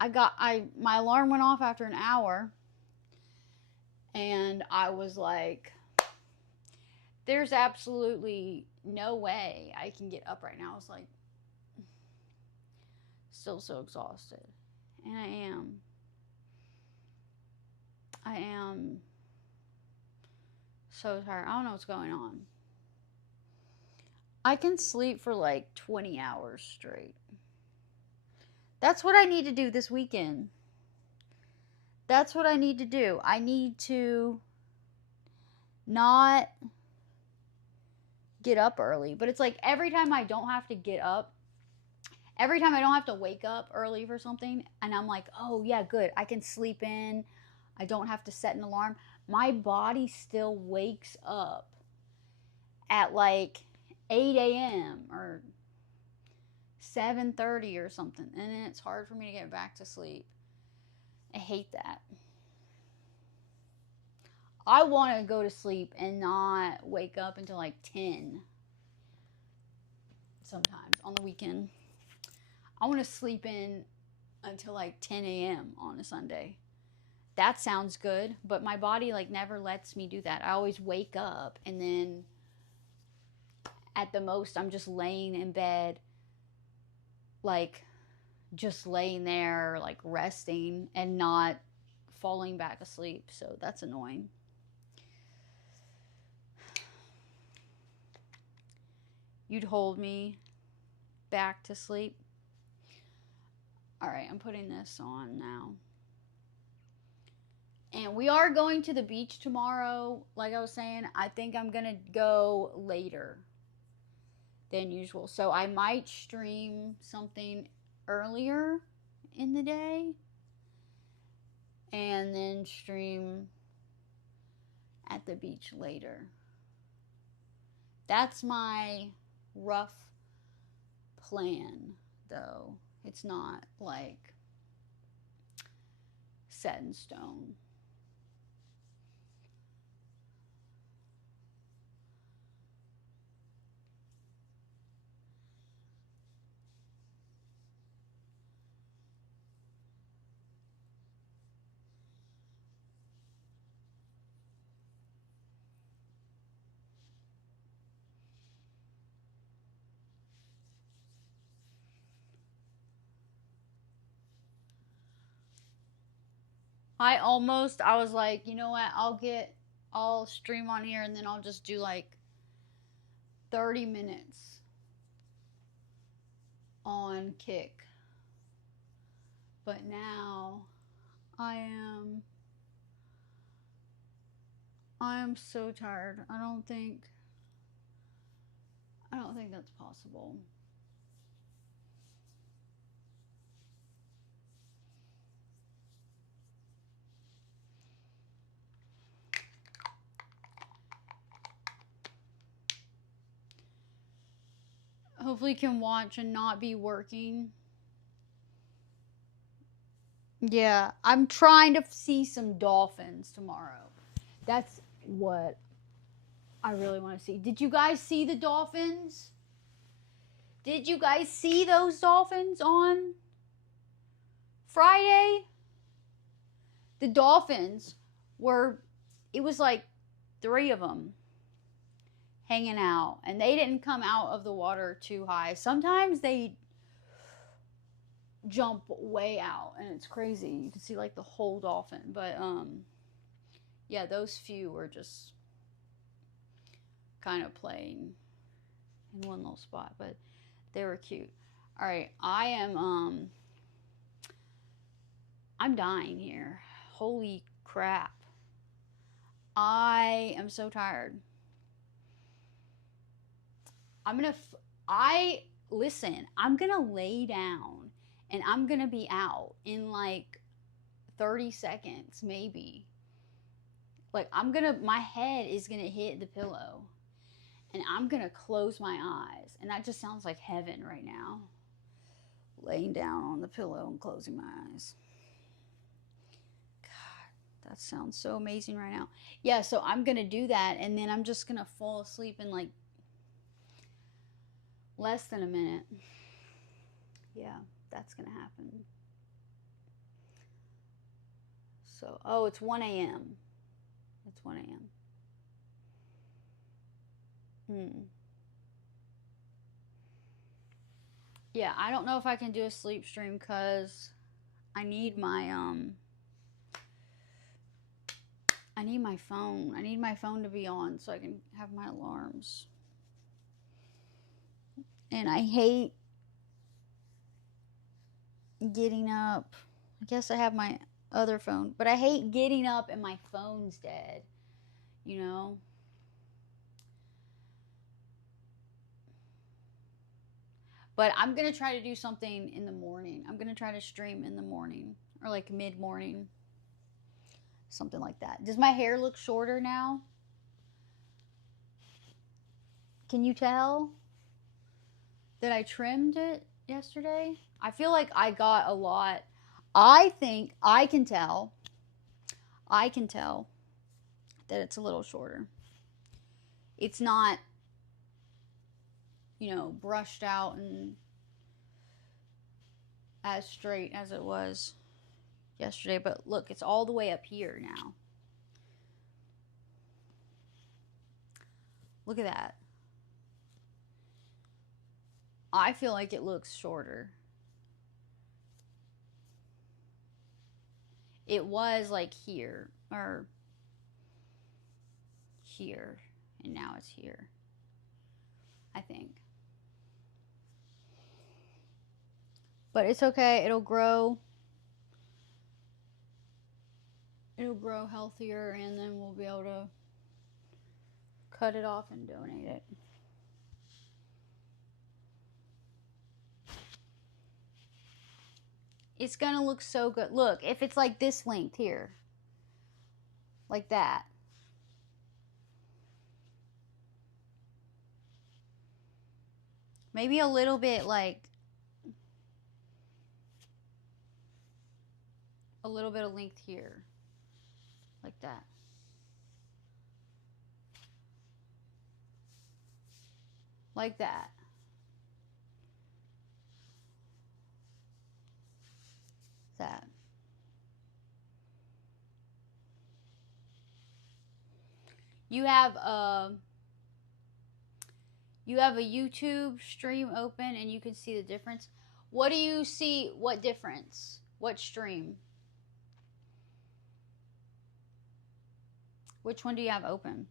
my alarm went off after an hour, and I was like, there's absolutely no way I can get up right now. I was like, still so exhausted. And I am so tired. I don't know what's going on. I can sleep for like 20 hours straight. That's what I need to do this weekend. That's what I need to do. I need to not get up early. But it's like every time I don't have to get up, every time I don't have to wake up early for something, and I'm like, oh yeah, good, I can sleep in, I don't have to set an alarm, my body still wakes up at like 8 a.m. or 7:30 or something, and then it's hard for me to get back to sleep. I hate that. I want to go to sleep and not wake up until like 10 sometimes on the weekend. I want to sleep in until like 10 a.m. on a Sunday. That sounds good, but my body like never lets me do that. I always wake up, and then at the most I'm just laying in bed, like just laying there, like resting and not falling back asleep. So that's annoying. You'd hold me back to sleep. All right, I'm putting this on now. And we are going to the beach tomorrow. Like I was saying, I think I'm going to go later than usual. So I might stream something earlier in the day and then stream at the beach later. That's my rough plan, though. It's not like set in stone. I was like, you know what, I'll stream on here and then I'll just do like 30 minutes on Kick. But now I am so tired. I don't think that's possible. Hopefully you can watch and not be working. Yeah, I'm trying to see some dolphins tomorrow. That's what I really want to see. Did you guys see the dolphins? Did you guys see those dolphins on Friday? The dolphins it was like 3 of them hanging out, and they didn't come out of the water too high. Sometimes they jump way out and it's crazy. You can see like the whole dolphin. But yeah, those few were just kind of playing in one little spot, but they were cute. All right, I'm dying here. Holy crap. I am so tired. I'm gonna lay down and I'm gonna be out in like 30 seconds, maybe. Like my head is gonna hit the pillow And I'm going to close my eyes. And that just sounds like heaven right now. Laying down on the pillow and closing my eyes. God, that sounds so amazing right now. Yeah, so I'm going to do that. And then I'm just going to fall asleep in like less than a minute. Yeah, that's going to happen. So, oh, it's 1 a.m. It's 1 a.m. Yeah, I don't know if I can do a sleep stream because I need my phone. I need my phone to be on so I can have my alarms. And I hate getting up. I guess I have my other phone, but I hate getting up and my phone's dead, you know? But I'm going to try to do something in the morning. I'm going to try to stream in the morning or like mid-morning. Something like that. Does my hair look shorter now? Can you tell that I trimmed it yesterday? I feel like I got a lot. I think I can tell that it's a little shorter. It's not, you know, brushed out and as straight as it was yesterday. But look, it's all the way up here now. Look at that. I feel like it looks shorter. It was like here or here, and now it's here, I think. But it's okay. It'll grow. It'll grow healthier, and then we'll be able to cut it off and donate it. It's gonna look so good. Look, if it's like this length here, like that. Maybe a little bit like a little bit of length here, like that. Like that. That. You have a YouTube stream open and you can see the difference. What do you see? What difference? What stream? Which one do you have open?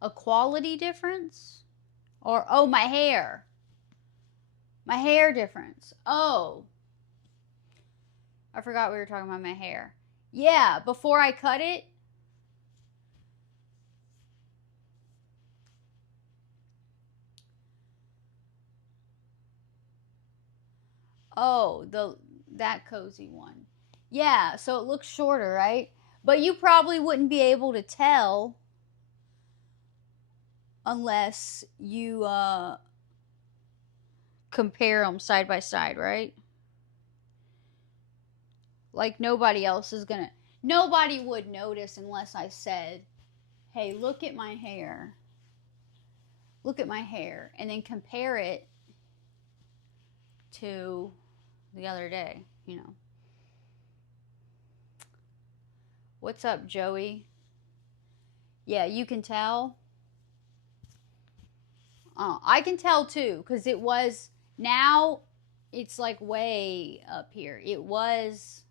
A quality difference? Or, oh, my hair. My hair difference. Oh. I forgot we were talking about my hair. Yeah, before I cut it. Oh, that cozy one. Yeah, so it looks shorter, right? But you probably wouldn't be able to tell unless you compare them side by side, right? Like nobody would notice unless I said, hey, look at my hair. Look at my hair. And then compare it to the other day, you know. What's up, Joey? Yeah, you can tell. I can tell too, because it was, now it's like way up here. It was,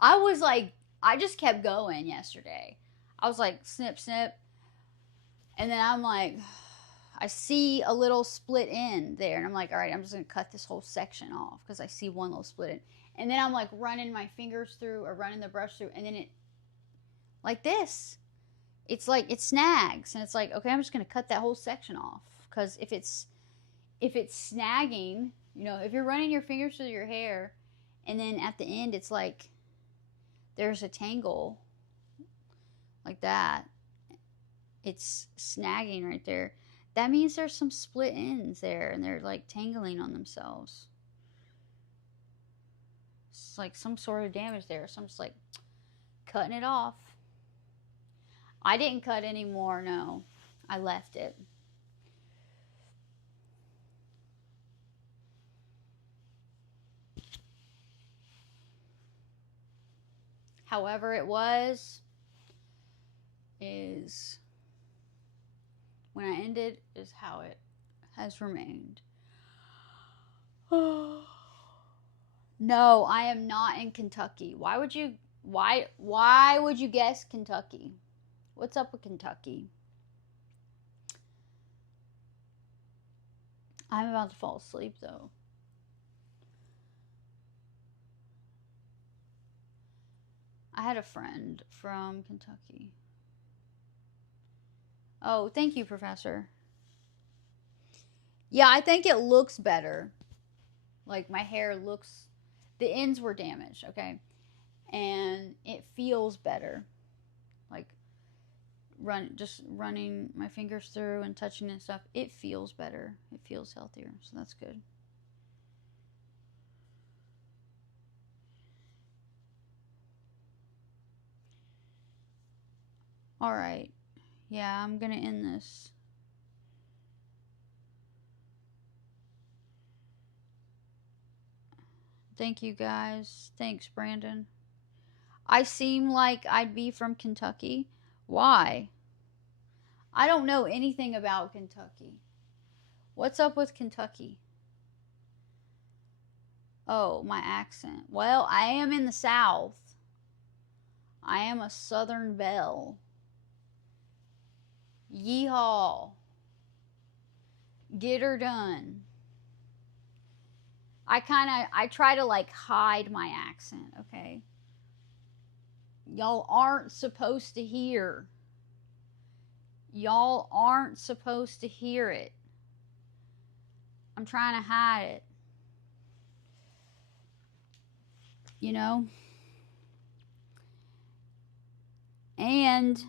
I just kept going yesterday. I was like, snip, snip. And then I'm like, I see a little split end there. And I'm like, all right, I'm just going to cut this whole section off because I see one little split end. And then I'm like running my fingers through or running the brush through. And then it, like this, it's like, it snags. And it's like, okay, I'm just going to cut that whole section off. Because if it's snagging, you know, if you're running your fingers through your hair and then at the end it's like there's a tangle like that. It's snagging right there. That means there's some split ends there and they're like tangling on themselves. It's like some sort of damage there. So I'm just like cutting it off. I didn't cut anymore, no. I left it. However it was, is when I ended, is how it has remained. No, I am not in Kentucky. Why would you guess Kentucky? What's up with Kentucky? I'm about to fall asleep though. I had a friend from Kentucky. Oh, thank you, Professor. Yeah, I think it looks better. Like my hair looks, the ends were damaged, okay? And it feels better. Like just running my fingers through and touching and stuff, it feels better. It feels healthier, so that's good. All right. Yeah, I'm gonna end this. Thank you guys. Thanks, Brandon. I seem like I'd be from Kentucky. Why? I don't know anything about Kentucky. What's up with Kentucky? Oh, my accent. Well, I am in the South. I am a Southern belle. Yeehaw. Get her done. I try to like hide my accent, okay? Y'all aren't supposed to hear. Y'all aren't supposed to hear it. I'm trying to hide it. You know? And,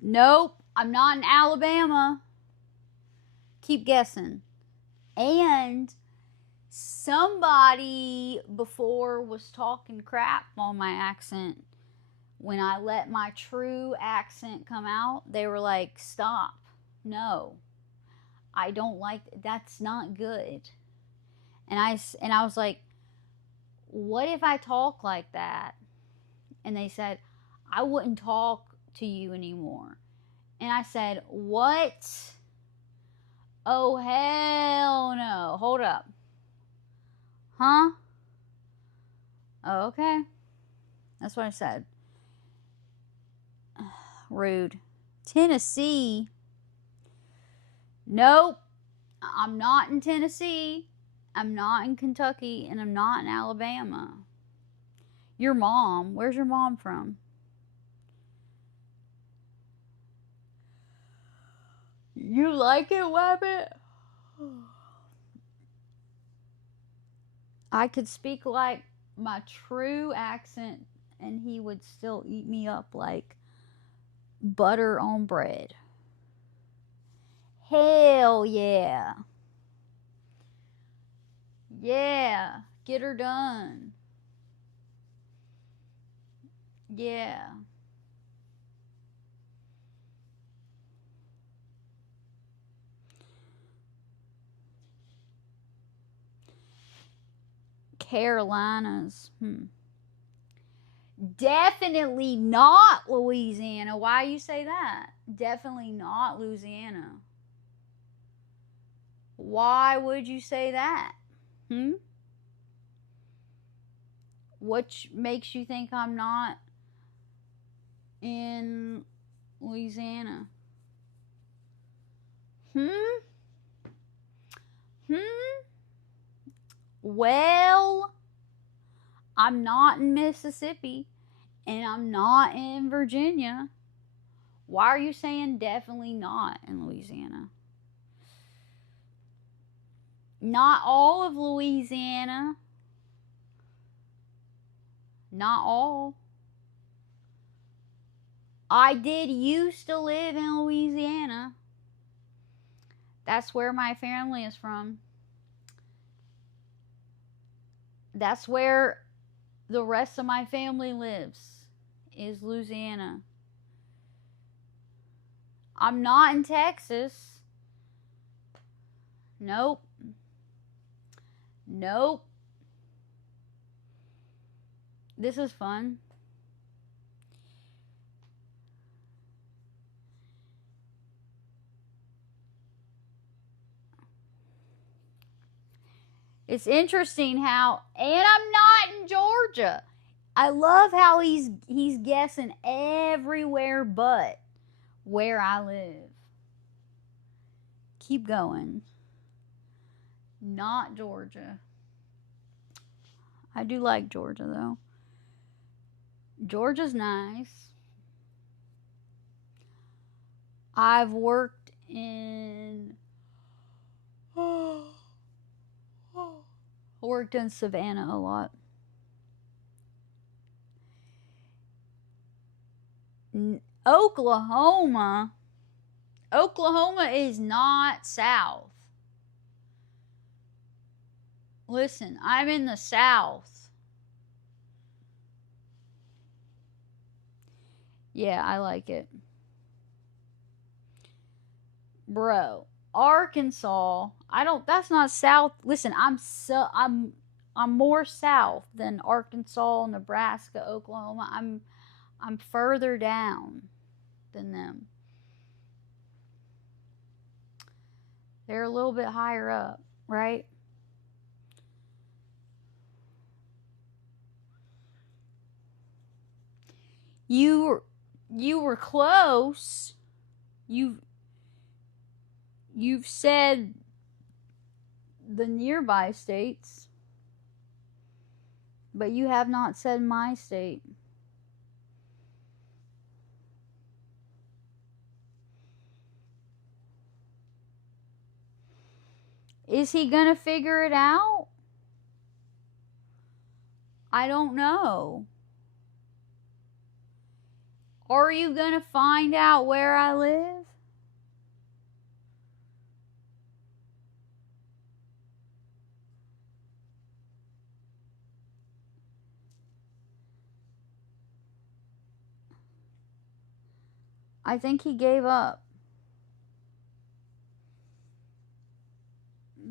nope, I'm not in Alabama. Keep guessing. And somebody before was talking crap on my accent. When I let my true accent come out, they were like, stop. No. I don't like, that's not good. And I was like, what if I talk like that? And they said, I wouldn't talk to you anymore. And I said, what? Oh, hell no. Hold up. Huh? Oh, okay. That's what I said. Rude. Tennessee. Nope. I'm not in Tennessee. I'm not in Kentucky. And I'm not in Alabama. Your mom. Where's your mom from? You like it, Wabbit? I could speak like my true accent and he would still eat me up like butter on bread. Hell yeah. Yeah. Get her done. Yeah. Carolinas. Definitely not Louisiana. Why you say that? Definitely not Louisiana. Why would you say that? What makes you think I'm not in Louisiana? Well, I'm not in Mississippi and I'm not in Virginia. Why are you saying definitely not in Louisiana? Not all of Louisiana. Not all. I did used to live in Louisiana. That's where my family is from. That's where the rest of my family lives, is Louisiana. I'm not in Texas. Nope. Nope. This is fun. It's interesting how, and I'm not in Georgia. I love how he's guessing everywhere but where I live. Keep going. Not Georgia. I do like Georgia though. Georgia's nice. I've worked in Savannah a lot. Oklahoma is not South. Listen, I'm in the South. Yeah, I like it. Bro, Arkansas, that's not South. Listen, I'm more South than Arkansas, Nebraska, Oklahoma. I'm further down than them. They're a little bit higher up, right? You were close. You've said the nearby states, but you have not said my state. Is he gonna figure it out? I don't know. Are you gonna find out where I live? I think he gave up.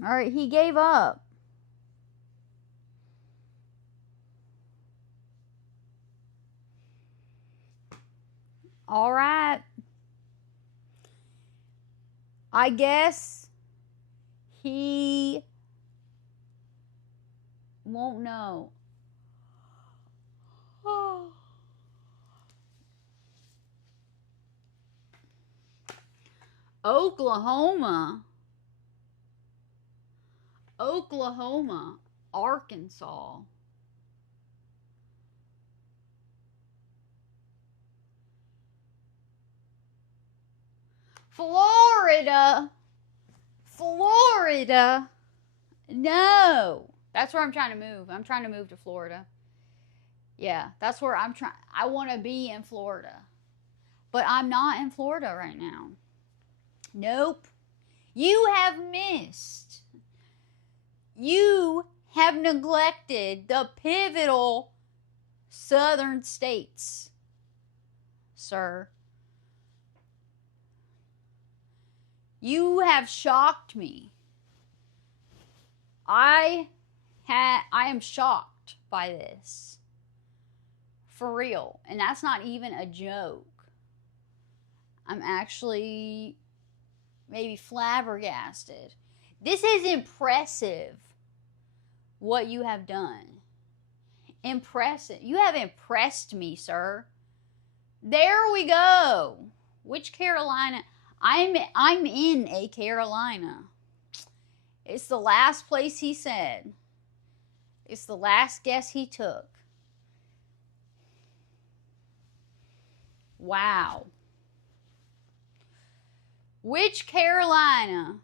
Alright, he gave up. Alright. I guess he won't know. Oklahoma, Arkansas. Florida. No. That's where I'm trying to move. I'm trying to move to Florida. Yeah, that's where I'm trying. I want to be in Florida. But I'm not in Florida right now. Nope. You have missed. You have neglected the pivotal southern states, sir. You have shocked me. I am shocked by this. For real. And that's not even a joke. I'm actually maybe flabbergasted. This is impressive what you have done. Impressive. You have impressed me, sir. There we go. Which Carolina? I'm in a Carolina. It's the last place he said. It's the last guess he took. Wow. Which Carolina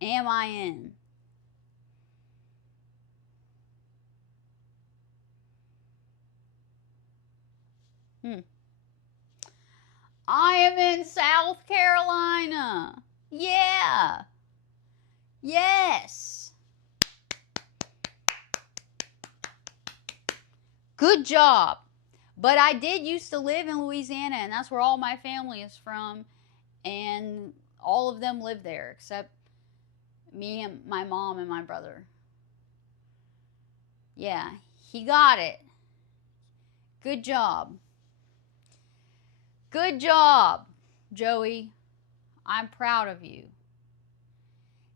am I in? I am in South Carolina. Yeah. Yes. Good job. But I did used to live in Louisiana, and that's where all my family is from. And all of them live there, except me and my mom and my brother. Yeah, he got it. Good job. Good job, Joey. I'm proud of you.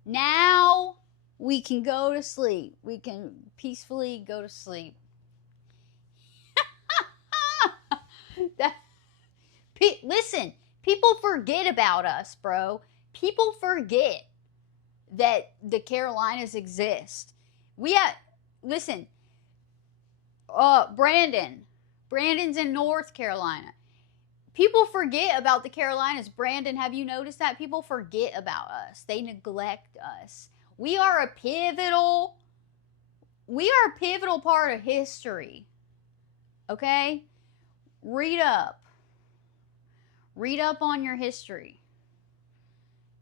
Now we can go to sleep. We can peacefully go to sleep. Listen, people forget about us, bro. People forget that the Carolinas exist. Listen, Brandon's in North Carolina. People forget about the Carolinas. Brandon, have you noticed that? People forget about us. They neglect us. We are a pivotal part of history. Okay? Read up. Read up on your history.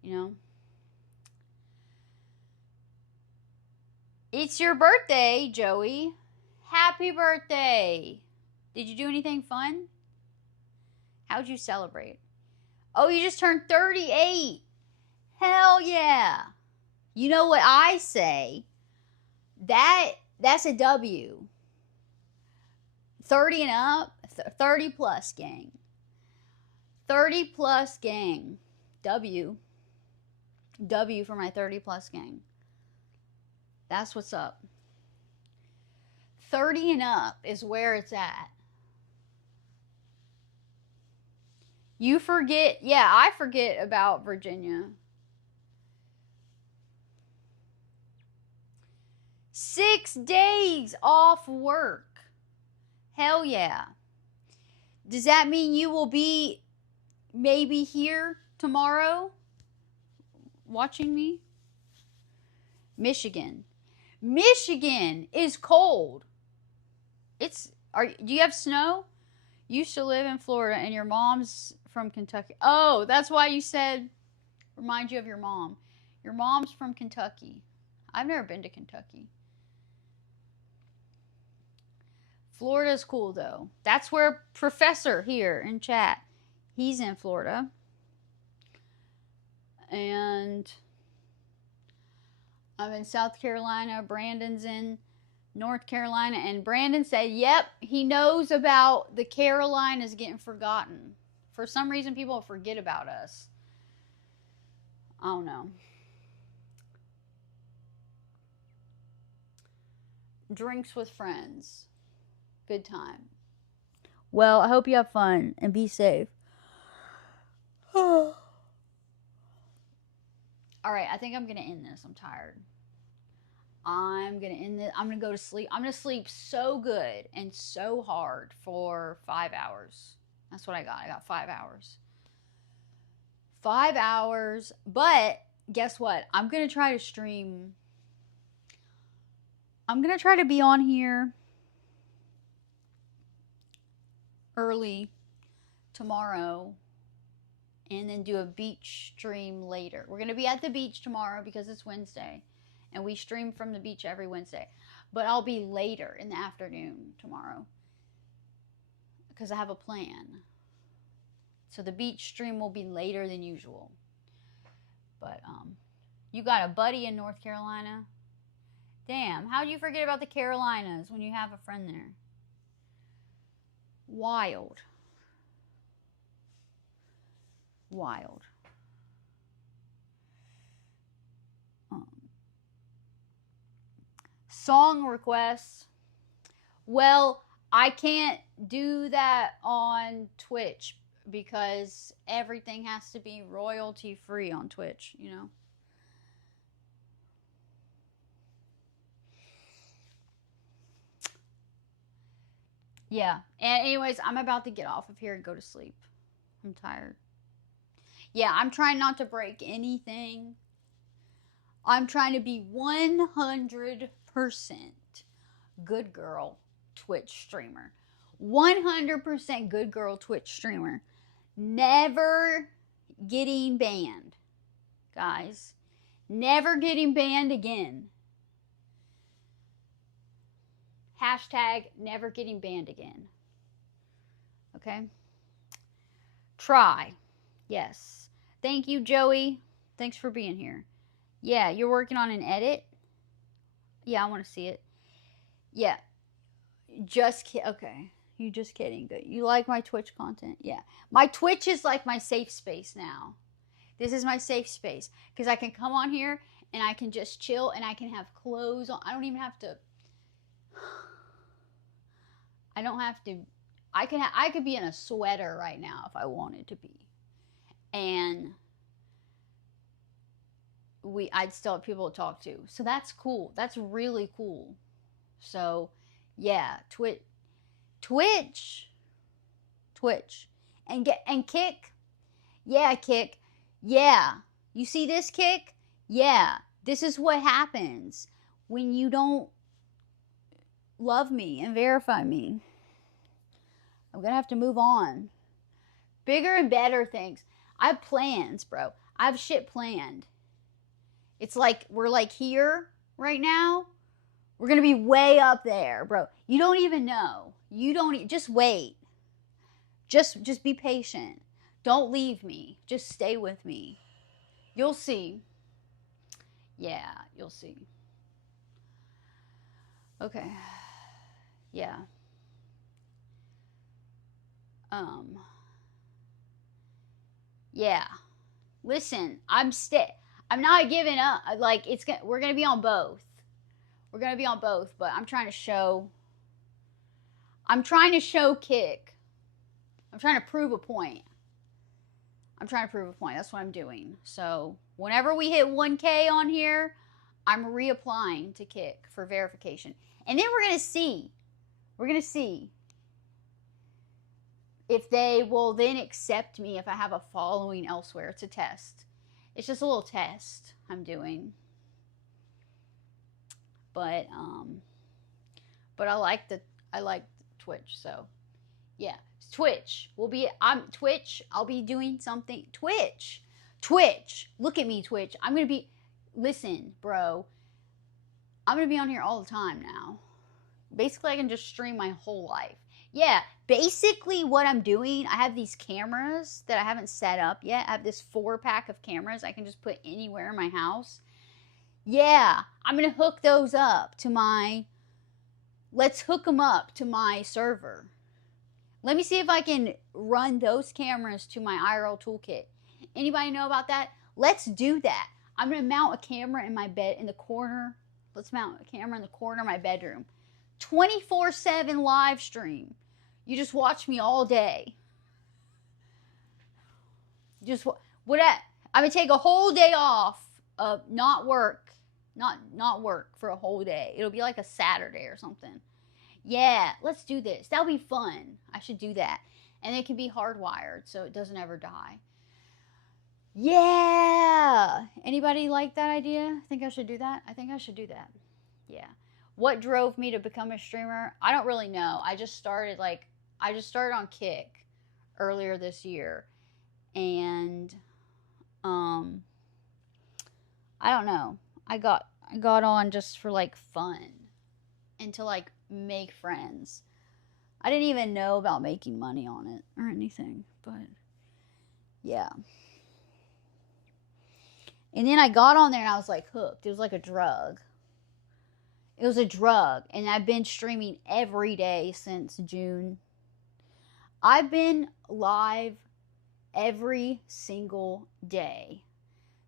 You know? It's your birthday, Joey. Happy birthday. Did you do anything fun? How'd you celebrate? Oh, you just turned 38. Hell yeah. You know what I say? That's a W. 30 and up, 30 plus gang. 30 plus gang. W. W for my 30 plus gang. That's what's up. 30 and up is where it's at. You forget, yeah, I forget about Virginia. 6 days off work. Hell yeah. Does that mean you will be maybe here tomorrow watching me? Michigan. Michigan is cold. Do you have snow? You used to live in Florida and your mom's from Kentucky. Oh, that's why you said, remind you of your mom. Your mom's from Kentucky. I've never been to Kentucky. Florida's cool though. That's where Professor here in chat, he's in Florida. And I'm in South Carolina. Brandon's in North Carolina. And Brandon said, yep, he knows about the Carolinas getting forgotten. For some reason, people forget about us. I don't know. Drinks with friends. Good time. Well, I hope you have fun and be safe. All right, I think I'm going to end this. I'm tired. I'm going to end this. I'm going to go to sleep. I'm going to sleep so good and so hard for 5 hours. That's what I got. I got 5 hours. 5 hours. But guess what? I'm going to try to stream. I'm going to try to be on here early tomorrow and then do a beach stream later. We're going to be at the beach tomorrow because it's Wednesday and we stream from the beach every Wednesday. But I'll be later in the afternoon tomorrow because I have a plan. So the beach stream will be later than usual. But you got a buddy in North Carolina? Damn, how'd you forget about the Carolinas when you have a friend there? Wild. Wild. Song requests. Well, I can't do that on Twitch because everything has to be royalty free on Twitch, you know? Yeah. And anyways, I'm about to get off of here and go to sleep. I'm tired. Yeah, I'm trying not to break anything. I'm trying to be 100% good girl Twitch streamer. 100% good girl Twitch streamer. Never getting banned, guys. Never getting banned again. Hashtag never getting banned again. Okay? Try. Yes. Thank you, Joey. Thanks for being here. Yeah, you're working on an edit? Yeah, I want to see it. Yeah. Just kidding. Okay. You just kidding. Good. You like my Twitch content? Yeah. My Twitch is like my safe space now. This is my safe space. Because I can come on here and I can just chill and I can have clothes on. I don't even have to. I don't have to. I could be in a sweater right now if I wanted to be. And I'd still have people to talk to. So that's cool. That's really cool. So, yeah, Twitch. And Kick. Yeah, Kick. Yeah. You see this, Kick? Yeah. This is what happens when you don't love me and verify me. I'm going to have to move on. Bigger and better things. I have plans, bro. I have shit planned. It's like we're like here right now. We're going to be way up there, bro. You don't even know. You don't just wait. Just be patient. Don't leave me. Just stay with me. You'll see. Yeah, you'll see. Okay. Yeah. Yeah. Listen, I'm not giving up. Like we're going to be on both. We're going to be on both, but I'm trying to show Kick. I'm trying to prove a point. That's what I'm doing. So, whenever we hit 1K on here, I'm reapplying to Kick for verification. And then we're going to see. If they will then accept me if I have a following elsewhere. It's a test. It's just a little test I'm doing. But I like Twitch, so yeah. Twitch. I'll be doing something. Twitch. Look at me, Twitch. Listen, bro. I'm gonna be on here all the time now. Basically, I can just stream my whole life. Yeah, basically what I'm doing, I have these cameras that I haven't set up yet. I have this 4-pack of cameras I can just put anywhere in my house. Yeah, I'm going to hook those up to let's hook them up to my server. Let me see if I can run those cameras to my IRL toolkit. Anybody know about that? Let's do that. I'm going to mount a camera in my bed in the corner. Let's mount a camera in the corner of my bedroom. 24/7 live stream. You just watch me all day. I'm gonna take a whole day off of not work for a whole day. It'll be like a Saturday or something. Yeah, let's do this. That'll be fun. I should do that. And it can be hardwired so it doesn't ever die. Yeah. Anybody like that idea? Think I should do that? I think I should do that. Yeah. What drove me to become a streamer? I don't really know. I just started on Kick earlier this year. And I don't know. I got on just for like fun and to like make friends. I didn't even know about making money on it or anything, but yeah. And then I got on there and I was like hooked. It was like a drug. And I've been streaming every day since June. I've been live every single day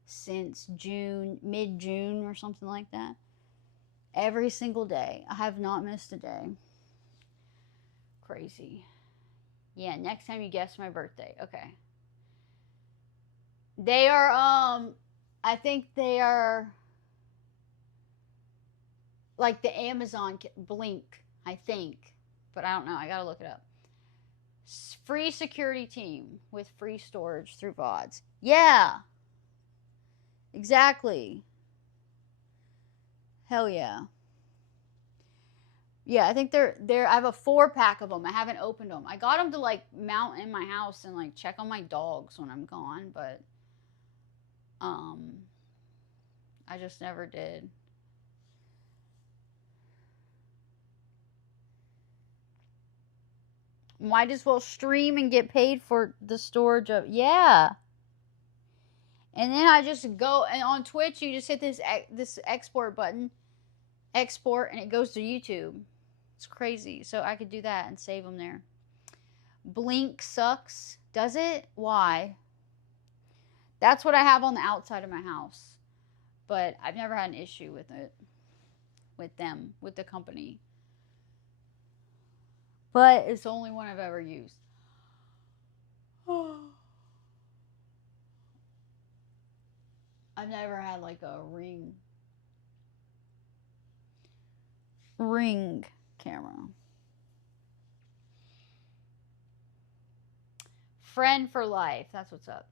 since June, mid-June or something like that. Every single day. I have not missed a day. Crazy. Yeah, next time you guess my birthday. Okay. They are, I think they are like the Amazon Blink, I think. But I don't know. I gotta look it up. Free security team with free storage through VODs. Yeah. Exactly. Hell yeah. Yeah, I think they're. I have a 4-pack of them. I haven't opened them. I got them to like mount in my house and like check on my dogs when I'm gone, but I just never did. Might as well stream and get paid for the storage of, yeah. And then I just go, and on Twitch you just hit this export button, export, and it goes to YouTube. It's crazy. So I could do that and save them there. Blink sucks. Does it? Why? That's what I have on the outside of my house. But I've never had an issue with it. With them. With the company. But it's the only one I've ever used. I've never had like a ring camera. Friend for life. That's what's up.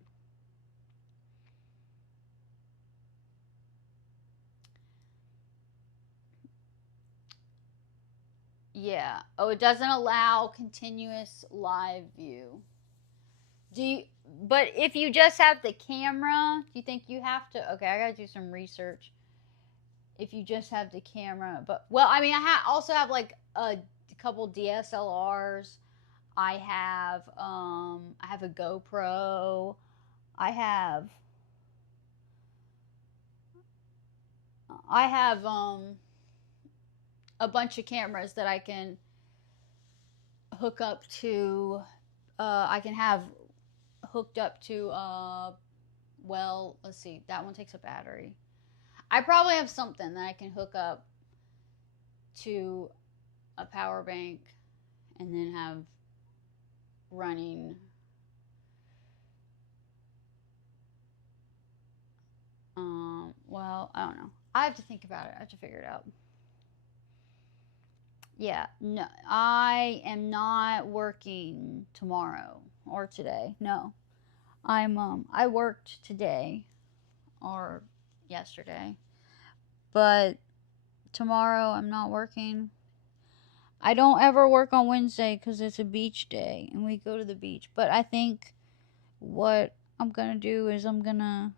Yeah. Oh, it doesn't allow continuous live view. But if you just have the camera, do you think you have to? Okay, I gotta do some research. If you just have the camera, but well, I mean, I also have like a couple DSLRs. I have a GoPro. I have a bunch of cameras that I can hook up to. I can have hooked up to. Well, let's see. That one takes a battery. I probably have something that I can hook up to a power bank and then have running. Well, I don't know. I have to think about it. I have to figure it out. Yeah, no, I am not working tomorrow or today. No. I worked today or yesterday. But tomorrow I'm not working. I don't ever work on Wednesday because it's a beach day and we go to the beach. But I think what I'm going to do is I'm going to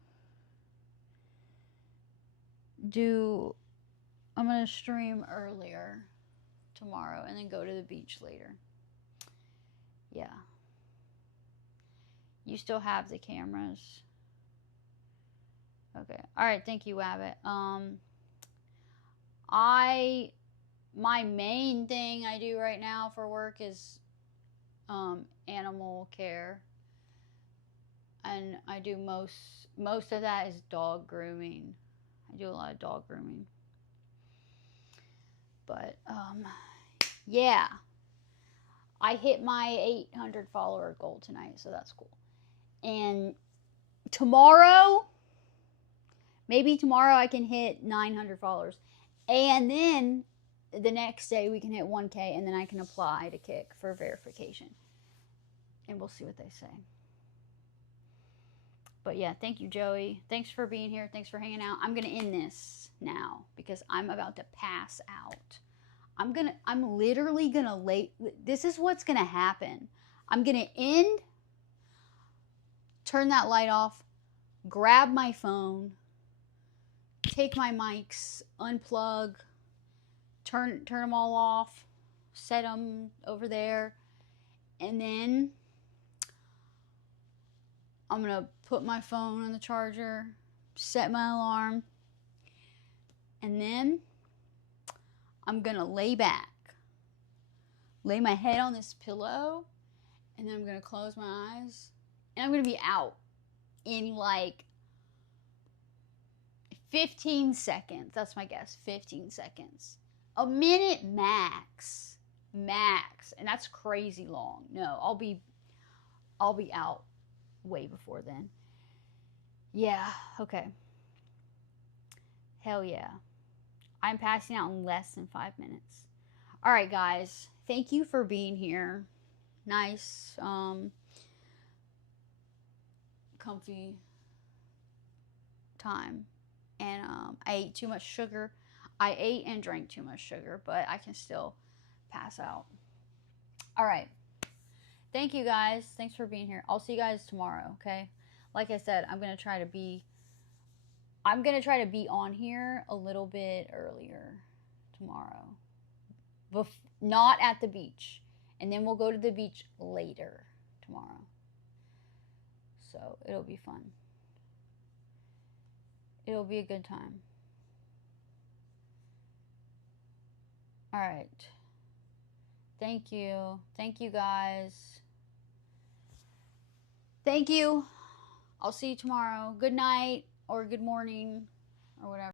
stream earlier tomorrow and then go to the beach later. Yeah. You still have the cameras. Okay. All right. Thank you, Wabbit. My main thing I do right now for work is animal care, and I do most of that is dog grooming. I do a lot of dog grooming, but yeah, I hit my 800 follower goal tonight, so that's cool. And tomorrow, maybe tomorrow I can hit 900 followers, and then the next day we can hit 1K, and then I can apply to Kick for verification. And we'll see what they say. But yeah, thank you, Joey. Thanks for being here. Thanks for hanging out. I'm going to end this now because I'm about to pass out. I'm literally going to this is what's going to happen. I'm going to end, turn that light off, grab my phone, take my mics, unplug, turn them all off, set them over there, and then I'm going to put my phone on the charger, set my alarm, and then I'm going to lay back, lay my head on this pillow, and then I'm going to close my eyes, and I'm going to be out in like 15 seconds. That's my guess, 15 seconds. A minute max, and that's crazy long. No, I'll be out way before then. Yeah, okay. Hell yeah. I'm passing out in less than 5 minutes. All right, guys. Thank you for being here. Nice, comfy time. And I ate too much sugar. I ate and drank too much sugar, but I can still pass out. All right. Thank you guys. Thanks for being here. I'll see you guys tomorrow, okay? Like I said, I'm going to try to be on here a little bit earlier tomorrow. Not at the beach. And then we'll go to the beach later tomorrow. So, it'll be fun. It'll be a good time. All right. Thank you. Thank you, guys. Thank you. I'll see you tomorrow. Good night or good morning or whatever.